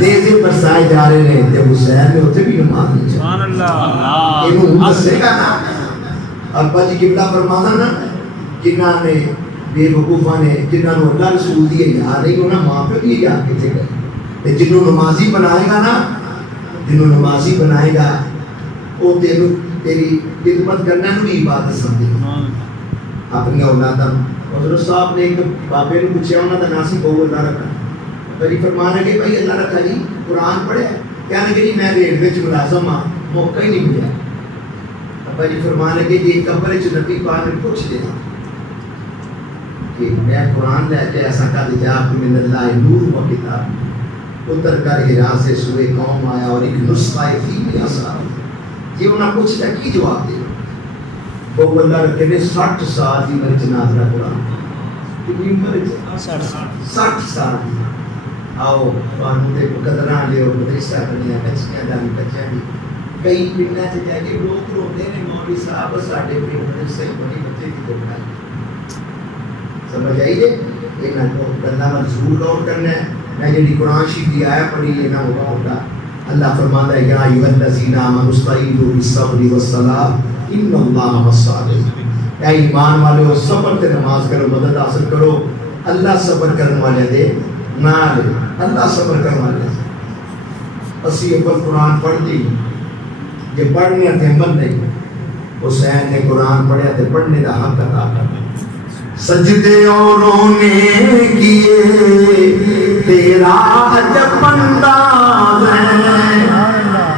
نیزے برسائے جا رہے ہیں, تے حسین دے ہوتے بھی نماز نہیں سبحان اللہ. اینو دسے گا نا. ابا جی قبلہ فرمانا نا, جنہاں نے بے وقوفہ نے جنہاں نے اللہ رسول دیے یاد نہیں ہونا, ماں پہ بھی یاد کتے گئے. جنہوں نمازی بنائے گا نا, جنہوں نمازی بنائے گا وہ تیری خدمت کرنا نو بھی عبادت سمجھے اپنی اولاداں. حضرت صاحب نے ایک بابے نے پوچھا, انہوں کا ناسی بہو اللہ رکھا, بھائی فرمانا کہ بھائی اللہ رکھا جی قرآن پڑھے, کہنا کہ جی میں ریلوے چ ملازم ہاں, موقع ہی نہیں ملا. ابا جی فرمانا کہ جی قبر چ نبی پاک نے پوچھ دینا کہ میں قرآن لے کے ایسا کر دیا من اللہ نور و کتاب, اتر کر ہرا سے سوئے قوم آیا اور ایک نسخہ فی میں اثر. یہ انہاں پوچھتا کی جواب دے, وہ اللہ رکھے نے 60 سال دی مرچ نازلہ قرآن, کتنی عمر ہے 60 سال دی. آؤ پانو دے قدراں لے اور مدرسہ بنیا, بچیاں داری بچیاں دی. کئی پنڈاں سے جا کے لوگ روندے نے, مولوی صاحب ساڈے پنڈ مدرسے بڑی بچے کی دکھائی. سمجھ آئی دے یہ نہ گندہ منظور غور کرنا ہے. میں جڑی قرآن شریف کی آیا پڑھی ہے نا وہ ہوتا, اللہ فرماتا ہے یا ایھا الذین آمنوا استعینوا بالصبر والصلاۃ ان اللہ مع الصابرین. اے ایمان والو صبر تے نماز کرو, مدد حاصل کرو, اللہ صبر کرنے والے دے نال, اللہ صبر کرنے والے دے. اسی اوپر قرآن پڑھتی یہ پڑھنے تے عمل نہیں. حسین نے قرآن پڑھیا تے پڑھنے دا حق ادا کرنا. سجدے اوروں نے کیے تیرا عجب انداز ہے.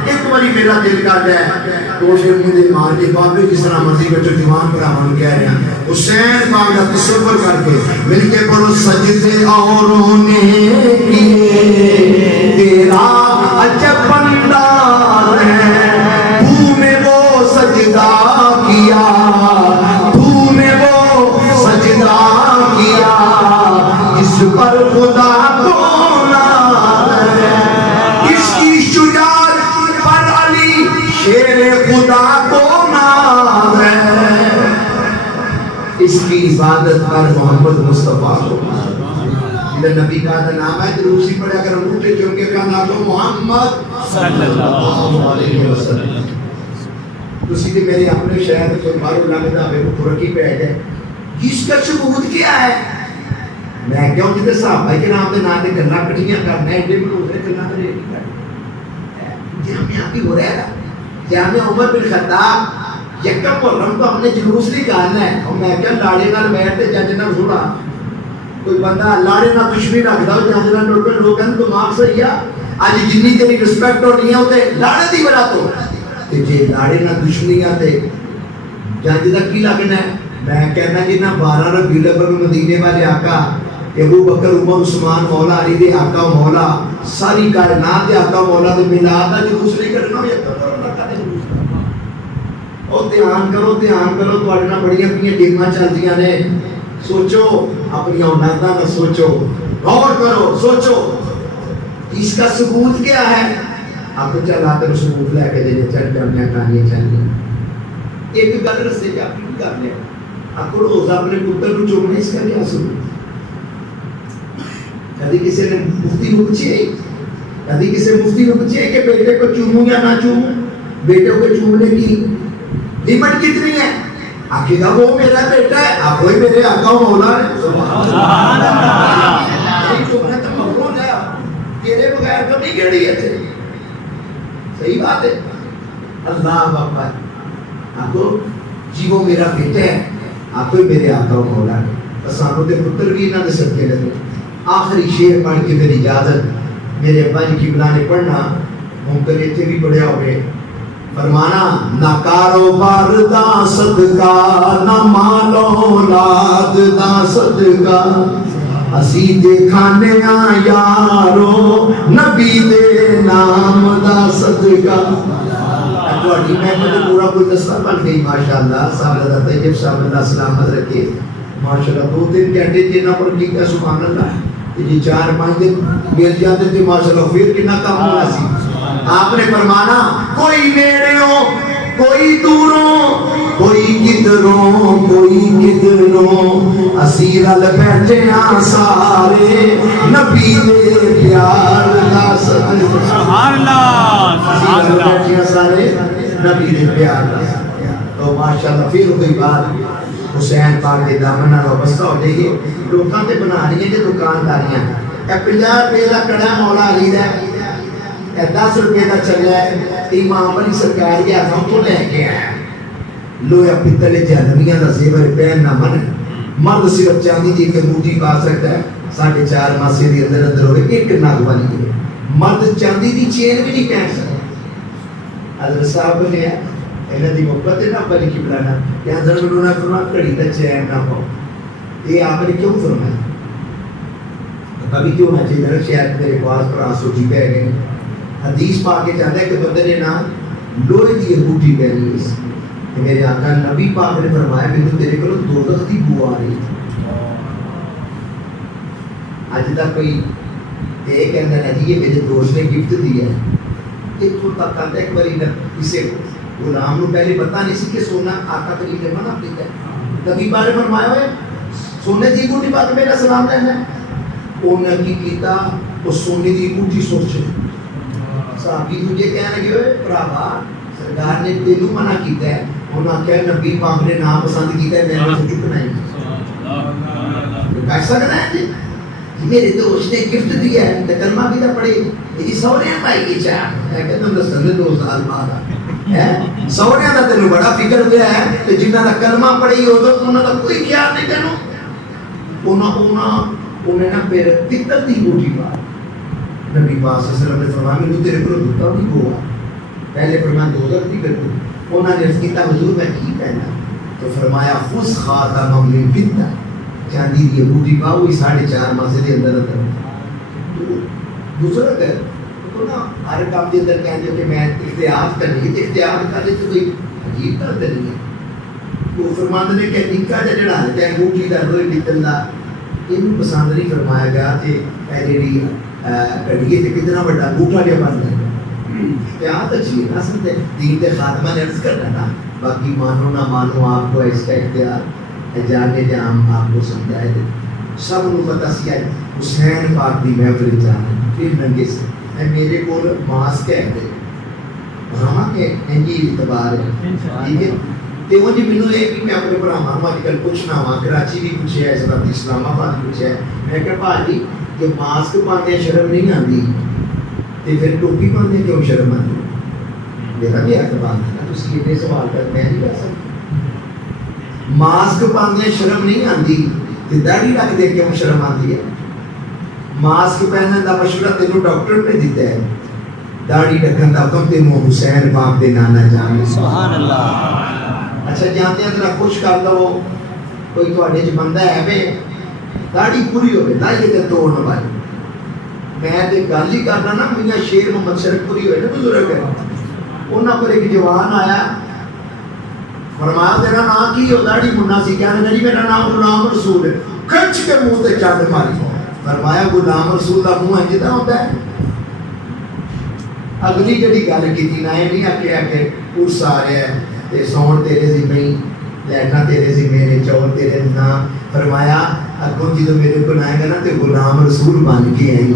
ایک باری میرا دل کر ہے کوشے مجھے مار کے بابے جس طرح مرضی بچوں دیوان پر ہم کہہ رہے ہیں, حسین پاک کا تصور کر کے مل کے پڑھو. سجدے اوروں نے کیے تیرا عجب انداز ہے, تو نے وہ سجدہ کیا, تو نے وہ سجدہ کیا جس پر خدا کو ناز ہے. اس کی شجاعت پر علی شیر خدا کو ناز ہے, اس کی عبادت پر محمد مصطفیٰ کو ناز ہے. نبی کا نام ہے دروسی پڑھا کر اونٹے چونکے کا نام تو محمد صلی اللہ علیہ وسلم. تسی تے میرے اپنے شہر تو مارو لگدا ہے وہ ترکی پہ ہے. اس کا ثبوت کیا ہے؟ میں کیوں جتے صحابہ کے نام دے نام دے گلاں کٹھیاں کرنا ہے, ایڈے بنوسے گلاں تے نہیں کرنا. جامعہ بھی ہو رہا ہے, جامعہ عمر بن خطاب یکم محرم کو ہم نے جلوس نکالنا ہے, اور میں کیا لاڑے نال بیٹھ تے جج نال سنا, کوئی بندہ لاڑے نال دشمنی رکھدا ہو جج نال ٹوٹ پے لوکاں نوں دماغ صحیح ہے. اج جنی تیری رسپیکٹ ہونی ہے اوتے لاڑے دی وجہ تو, تے جے لاڑے نال دشمنیاں تے جج دا کی لگنا ہے. میں کہنا جی نا 12 ربیع الاول مدینے والے آقا ابو بکر عمر عثمان مولا علی دے آقا مولا ساری کائنات دے آقا مولا دے میلاد دا جلوس نہیں کرنا, یا کرو اللہ دے جلوس کرنا. او دھیان کرو تواڈے نال بڑیاں پیاں گیماں چلدیاں نے. سوچو اپنی اولاداں دا سوچو, غور کرو, سوچو اس کا ثبوت کیا ہے. آپ چلا کر ثبوت لے کے دے چل جانے کہانیاں چلنی. ایک گل رسے جا کی کر لیا آپ روز اپنے پتر کو چومنے اس کا کیا ثبوت. کبھی کسی نے مفتی کو پوچھے, کبھی کسی مفتی کو پوچھے کہ بیٹے کو چوموں یا نہ چوموں, بیٹے کو چومنے کی لیمٹ کتنی ہے. آخر کا وہ میرا بیٹا ہے, آپ کوئی میرے آقا مولا ہے. سبحان اللہ. چومنا تو مقبول ہے, تیرے بغیر کبھی کیڑی ہے. صحیح بات ہے. اللہ اکبر. آپ کو جی وہ میرا بیٹا ہے, آپ کوئی میرے آقا مولا ہے. سانو تے پتر بھی انہاں دے صدقے لگے. آخری شعر پڑھ کے میری اجازت, میرے ابا جی کی بلا نے پڑھنا ممکن اتنے بھی پڑھیا ہوئے. فرمانا نہ کاروبار دا صدقہ, نہ مال اولاد دا صدقہ, اسی دے کھانے یارو نبی دے نام دا صدقہ. تواڈی محفل پورا گلدستہ بن گئی ماشاءاللہ. صاحب طیب صاحب اللہ سلامت رکھے ماشاءاللہ. 2-3 گھنٹے جنہ پر کیتا سبحان اللہ, جی 4-5 دن مل جاتے تھے ماشاءاللہ, پھر کنا کام ہونا سی. آپ نے فرمانا کوئی نیڑے ہو کوئی دوروں کوئی کدھروں کوئی کدھروں اسی رل بیٹھے ہاں سارے نبی دے پیار دا صدقہ سبحان اللہ اسی رل بیٹھے ہاں سارے نبی دے پیار دا صدقہ تو ماشاءاللہ پھر کوئی بات حسین پاک دے دامن نال وابستہ ہو جائیے لوکاں تے بنا رہی ہیں دکانداریاں اے 50 روپے دا کڑا مولا علی دا 10 روپے کا چلا ہے امام علی سرکار کے ہاتھوں تو لے کے آیا لویا پتلے جہنمیاں دا زیور پہننا من مرد صرف چاندی دی کے انگوٹھی پا سکتا ہے 4.5 ماسے دی اندر اندر ہوئے ایک ناگ والی ہے مرد چاندی دی چین بھی نہیں پہن سکتا حضرت صاحب نے انہاں دی محبت ہے نا بلی کی بلانا کہ حضرت انہوں نے فرمایا کڑی دا چین نہ پاؤ یہ آپ نے کیوں فرمایا کبھی کیوں نہ چاہیے میرے شاید میرے پاس پر آنسو جی پہ گئے حدیث پاک کے چاہتا ہے کہ بندے نے نا لوہے دی انگوٹھی پہنی اس کہ میرے آقا نبی پاک نے فرمایا کہ تو تیرے کو دوزخ کی بو آ رہی آج تک کوئی یہ کہنا ہے جی یہ میرے دوست نے گفٹ دیا ہے کہ تو تک کہتا ہے ایک باری اسے غلام نو پہلے پتا نہیں سی کہ سونا آقا کریم نے منع کیتا ہے نبی پاک نے فرمایا ہوئے سونے دی انگوٹھی پاک میرا سلام لینا ہے انہوں نے کیتا اس سونے دی انگوٹھی سوچے صحابی تجھے کہنے لگے ہوئے پراوا سرکار نے تینوں منع کیتا ہے انہوں نے کہا نبی پاک نے نام پسند کیتا ہے میں نے چکنا ہی کہہ سکنا ہے جی میرے دوست نے گفٹ دیا ہے تو کلمہ بھی نہ پڑے یہ سونے پائی کی چاہ میں کہتا ہوں سن 2 سال بعد سونے کا تینوں بڑا فکر ہوا ہے کہ جنہاں کا کلمہ پڑھی ہو تو انہوں کا کوئی خیال نہیں کرو انہیں نہ پھر پتر دی انگوٹھی پا نبی پاک صلی اللہ علیہ وسلم نے فرمایا میں تیرے کو دتا نہیں ہوا پہلے فرمایا دوزخ دی کر دو انہوں نے عرض کیتا حضور میں کی پہنا تو فرمایا خذ خاتم من فضہ چاندی دی انگوٹھی پا وہی 4.5 ماسے دے اندر اندر بزرگ ہے تو نا ہر کام کے اندر کہتے کہ میں اختیار کرنی اختیار کرنے تو کوئی عجیب طرح نہیں ہے وہ فرماتے نے کہ نکا جڑا ہے انگوٹھی دا روئے نکلدا ان پسند نہیں فرمایا گیا کہ پہلے دی کڑیے تے کتنا بڑا انگوٹھا لیا بن گیا کیا تجھیل اصل تے دین دے خاتمہ نے عرض کرنا نا باقی مانو نہ مانو آپ کو اس کا اختیار جانے جام آپ کو سمجھائے دے سب نو پتہ سی ہے حسین پاک دی محفل جانے پھر ننگے سے میں میرے کو ماسک کہہ دے ہاں کہ انجی اعتبار ہے ٹھیک ہے تے وہ جی مینوں یہ کہ میں اپنے بھراواں نوں اج کل پوچھنا وا کراچی بھی پوچھیا اس وقت اسلام آباد پوچھیا میں کہ بھائی کہ ماسک پاندے شرم نہیں آندی تے پھر ٹوپی پاندے کیوں شرم آندی میرا بھی اعتبار ہے تسی یہ سوال کر میں نہیں کر سکتا ماسک پاندے شرم نہیں آندی تے داڑھی رکھ دے کیوں شرم آندی ہے ماسک پہننے دا مشورہ تینوں ڈاکٹر نے دیتا ہے داڑھی رکھن دا حکم تینوں حسین پاک دے نانا جان سبحان اللہ اچھا جانتے ہیں ذرا خوش کر دو کوئی تواڈے وچ بندہ ہے وے داڑھی پوری ہوے داڑھی تے توڑ نہ پائے میں تے گل ہی کرنا نا میاں شیر محمد شرک پوری ہوئے نا بزرگ ہے انہاں کو ایک جوان آیا فرمایا تیرا نام کی ہو داڑھی منا سی کہنے لگی میرا نام غلام رسول ہے کھچ کے منہ تے چاٹ ماری فرمایا غلام رسول دا منہ انجدا ہوتا ہے اگلی جڑی گل کیتی نا نہیں آکھیا کہ اس آ رہا ہے تے سون تیرے ذمہ لیٹنا تیرے ذمہ نے چور تیرے نام فرمایا اگوں جدوں میرے کو آئے گا نا تے غلام رسول بن کے آئی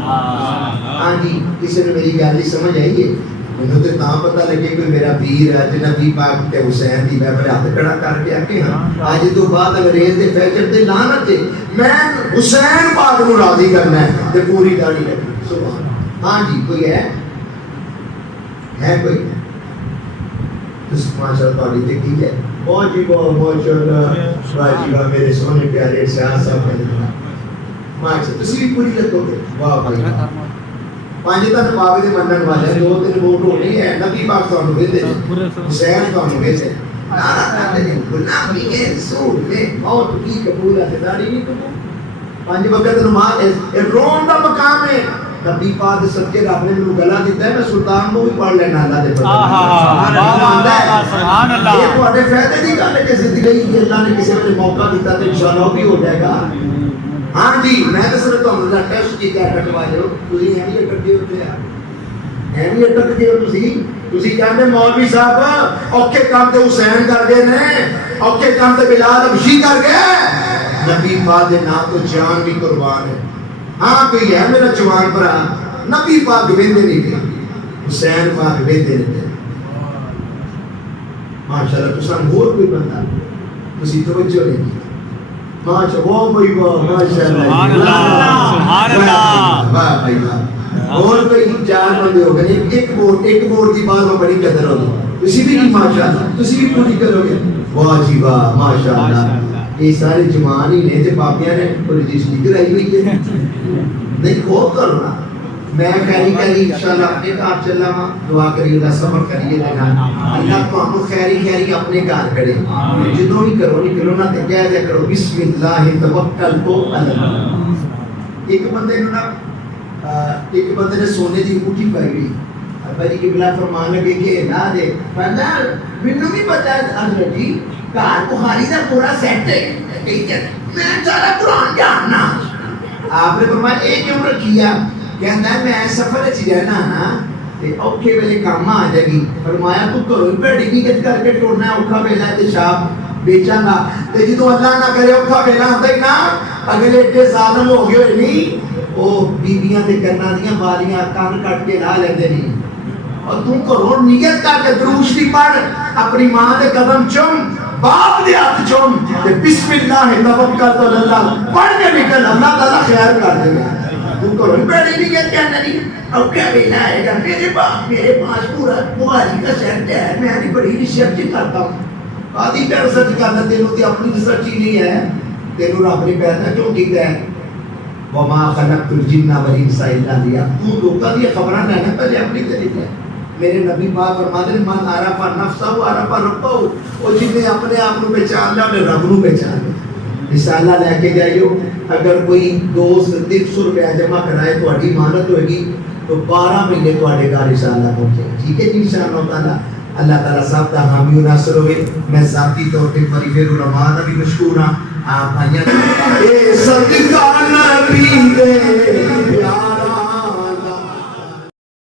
ہاں جی کسی نے میری گل سمجھ آئی ہے مجھے تو تاں پتہ لگے کہ میرا پیر ہے نبی پاک تے حسین دی میں ہاتھ کھڑا کر کے آکے ہاں اج تو بعد انگریز دے فیچر تے لعنت تے میں حسین پاک نو راضی کرنا ہے تے پوری داڑھی لگی سبحان ہاں جی کوئی ہے کوئی اس ماشاءاللہ تواڈی تے کی ہے بہت جی بہت ماشاءاللہ باجی با میرے سونے پیارے شاہ صاحب نے ماشاءاللہ تسی بھی پوری لگو گے واہ بھائی پانچ تن پاک دے منن والے 2-3 ووٹ ہونے ہیں نبی پاک تانوں ویندے حسین تانوں ویندے غلامی کے رسول میں موت کی قبول ہے داڑھی نہیں قبول پانچ وقت نماز رون دا مقام ہے نبی پاک صدقے رب نے مینوں گلا دیتا ہے میں سلطان کو بھی پڑھ لینا اللہ دے سبحان اللہ یہ تواڈے فائدے دی گل ہے کہ زندگی کہ اللہ نے کسی ویلے موقع دیتا تے انشاءاللہ وہ بھی ہو جائے گا ہاں جی میں تو صرف تمہیں ٹیسٹ کیتا ہے کٹوا جو تسی ہیں یہ کٹے ہوتے ہیں ایویں اٹک گئے ہو تسی کہندے مولوی صاحب اوکھے کام تے حسین کر گئے نے، اوکھے کام تے بلال حبشی کر گئے، نبی پاک دے نام تو جان بھی قربان ہے. ہاں کوئی ہے میرا جوان بھرا نبی پاک ویندے نہیں گئے، حسین پاک ویندے نہیں گئے. ماشاءاللہ تساں ہور کوئی بندہ تسی توجہ نہیں کی. ماشاءاللہ واہ بھائی واہ ماشاءاللہ سبحان اللہ سبحان اللہ واہ بھائی واہ. اور کوئی چار بندے ہو گئے، ایک ووٹ کی بات میں بڑی قدر ہوگی. تسی بھی ماشاءاللہ تسی بھی پوری کرو گے. واہ جی واہ ماشاءاللہ. یہ سارے جوان ہی نے تے باپیاں نے کوئی رجسٹری کرائی ہوئی ہے. نہیں خوف کرو نا. میں خیری انشاءاللہ اپنے گھر چلا وا، دعا کریے گا صبر کریے گا اللہ تمہیں خیری اپنے گھر کرے. جدوں بھی کرو نکلو نا تے کہہ دیا کرو بسم اللہ توکلت علی اللہ. ایک بندے نے سونے دی انگوٹھی پائی ہوئی، بڑی قبلہ فرمان لگے کہ نہ دے بندہ مینوں بھی پتہ ہے حضرت جی گھر بخاری دا پورا سیٹ ہے میں سارا قرآن جاننا. آپ نے فرمایا اے کیوں رکھیا؟ کہندا ہے میں سفر وچ رہنا نا تے اوکھے ویلے کام آ جائے گی. فرمایا تو گھروں بڑی نیت کر کے ٹورنا ہے، اوکھا ویلا تے شاپ بیچاں گا تے جدوں اللہ نہ کرے اوکھا ویلا ہوندا ہی نا اگلے ایڈے ظالم ہو گئے ہوئے نہیں وہ بیبیاں تے کناں دیاں بالیاں کان کٹ کے لا لیندے نہیں. اور تو گھروں نیت کر کے درود شریف پڑھ، اپنی ماں دے قدم چوم، باپ دے ہاتھ چوم تے بسم اللہ توکلت علی اللہ پڑھ کے نکل، اللہ تعالیٰ خیر کر دے گا. تو کرو بڑی نیت کرنا نہیں اور کیا بھی آئے گا. میرے پاس پورا بخاری کا سیٹ ہے، میں بھی بڑی ریسرچ کرتا ہوں. آدھی پہ ریسرچ کرنا تینوں تی اپنی ریسرچ ہی نہیں ہے، تینوں رب نے پیدا کیوں کیتا ہے؟ وما خلقت الجن والانس الا ليعبدون. تو لوکاں دی خبراں لینا پہلے اپنی طریقے. میرے نبی پاک فرماتے ہیں من عرف نفسہ عرف ربہ. وہ جن نے اپنے آپ کو پہچان لیا انہیں رب کو پہچان لیا. رسالہ لے کے جائیو. اگر کوئی دوست 300 روپیہ جمع کرائے تو اڈی امانت ہوئے گی تو 12 مہینے تو اڈے کا رسالہ پہنچے. ٹھیک ہے جی انشاءاللہ تعالیٰ. اللہ تعالیٰ صاحب کا حامی و ناصر ہوئے. میں ذاتی طور پہ فریق علماء بھی مشکور ہوں. آپ آئیے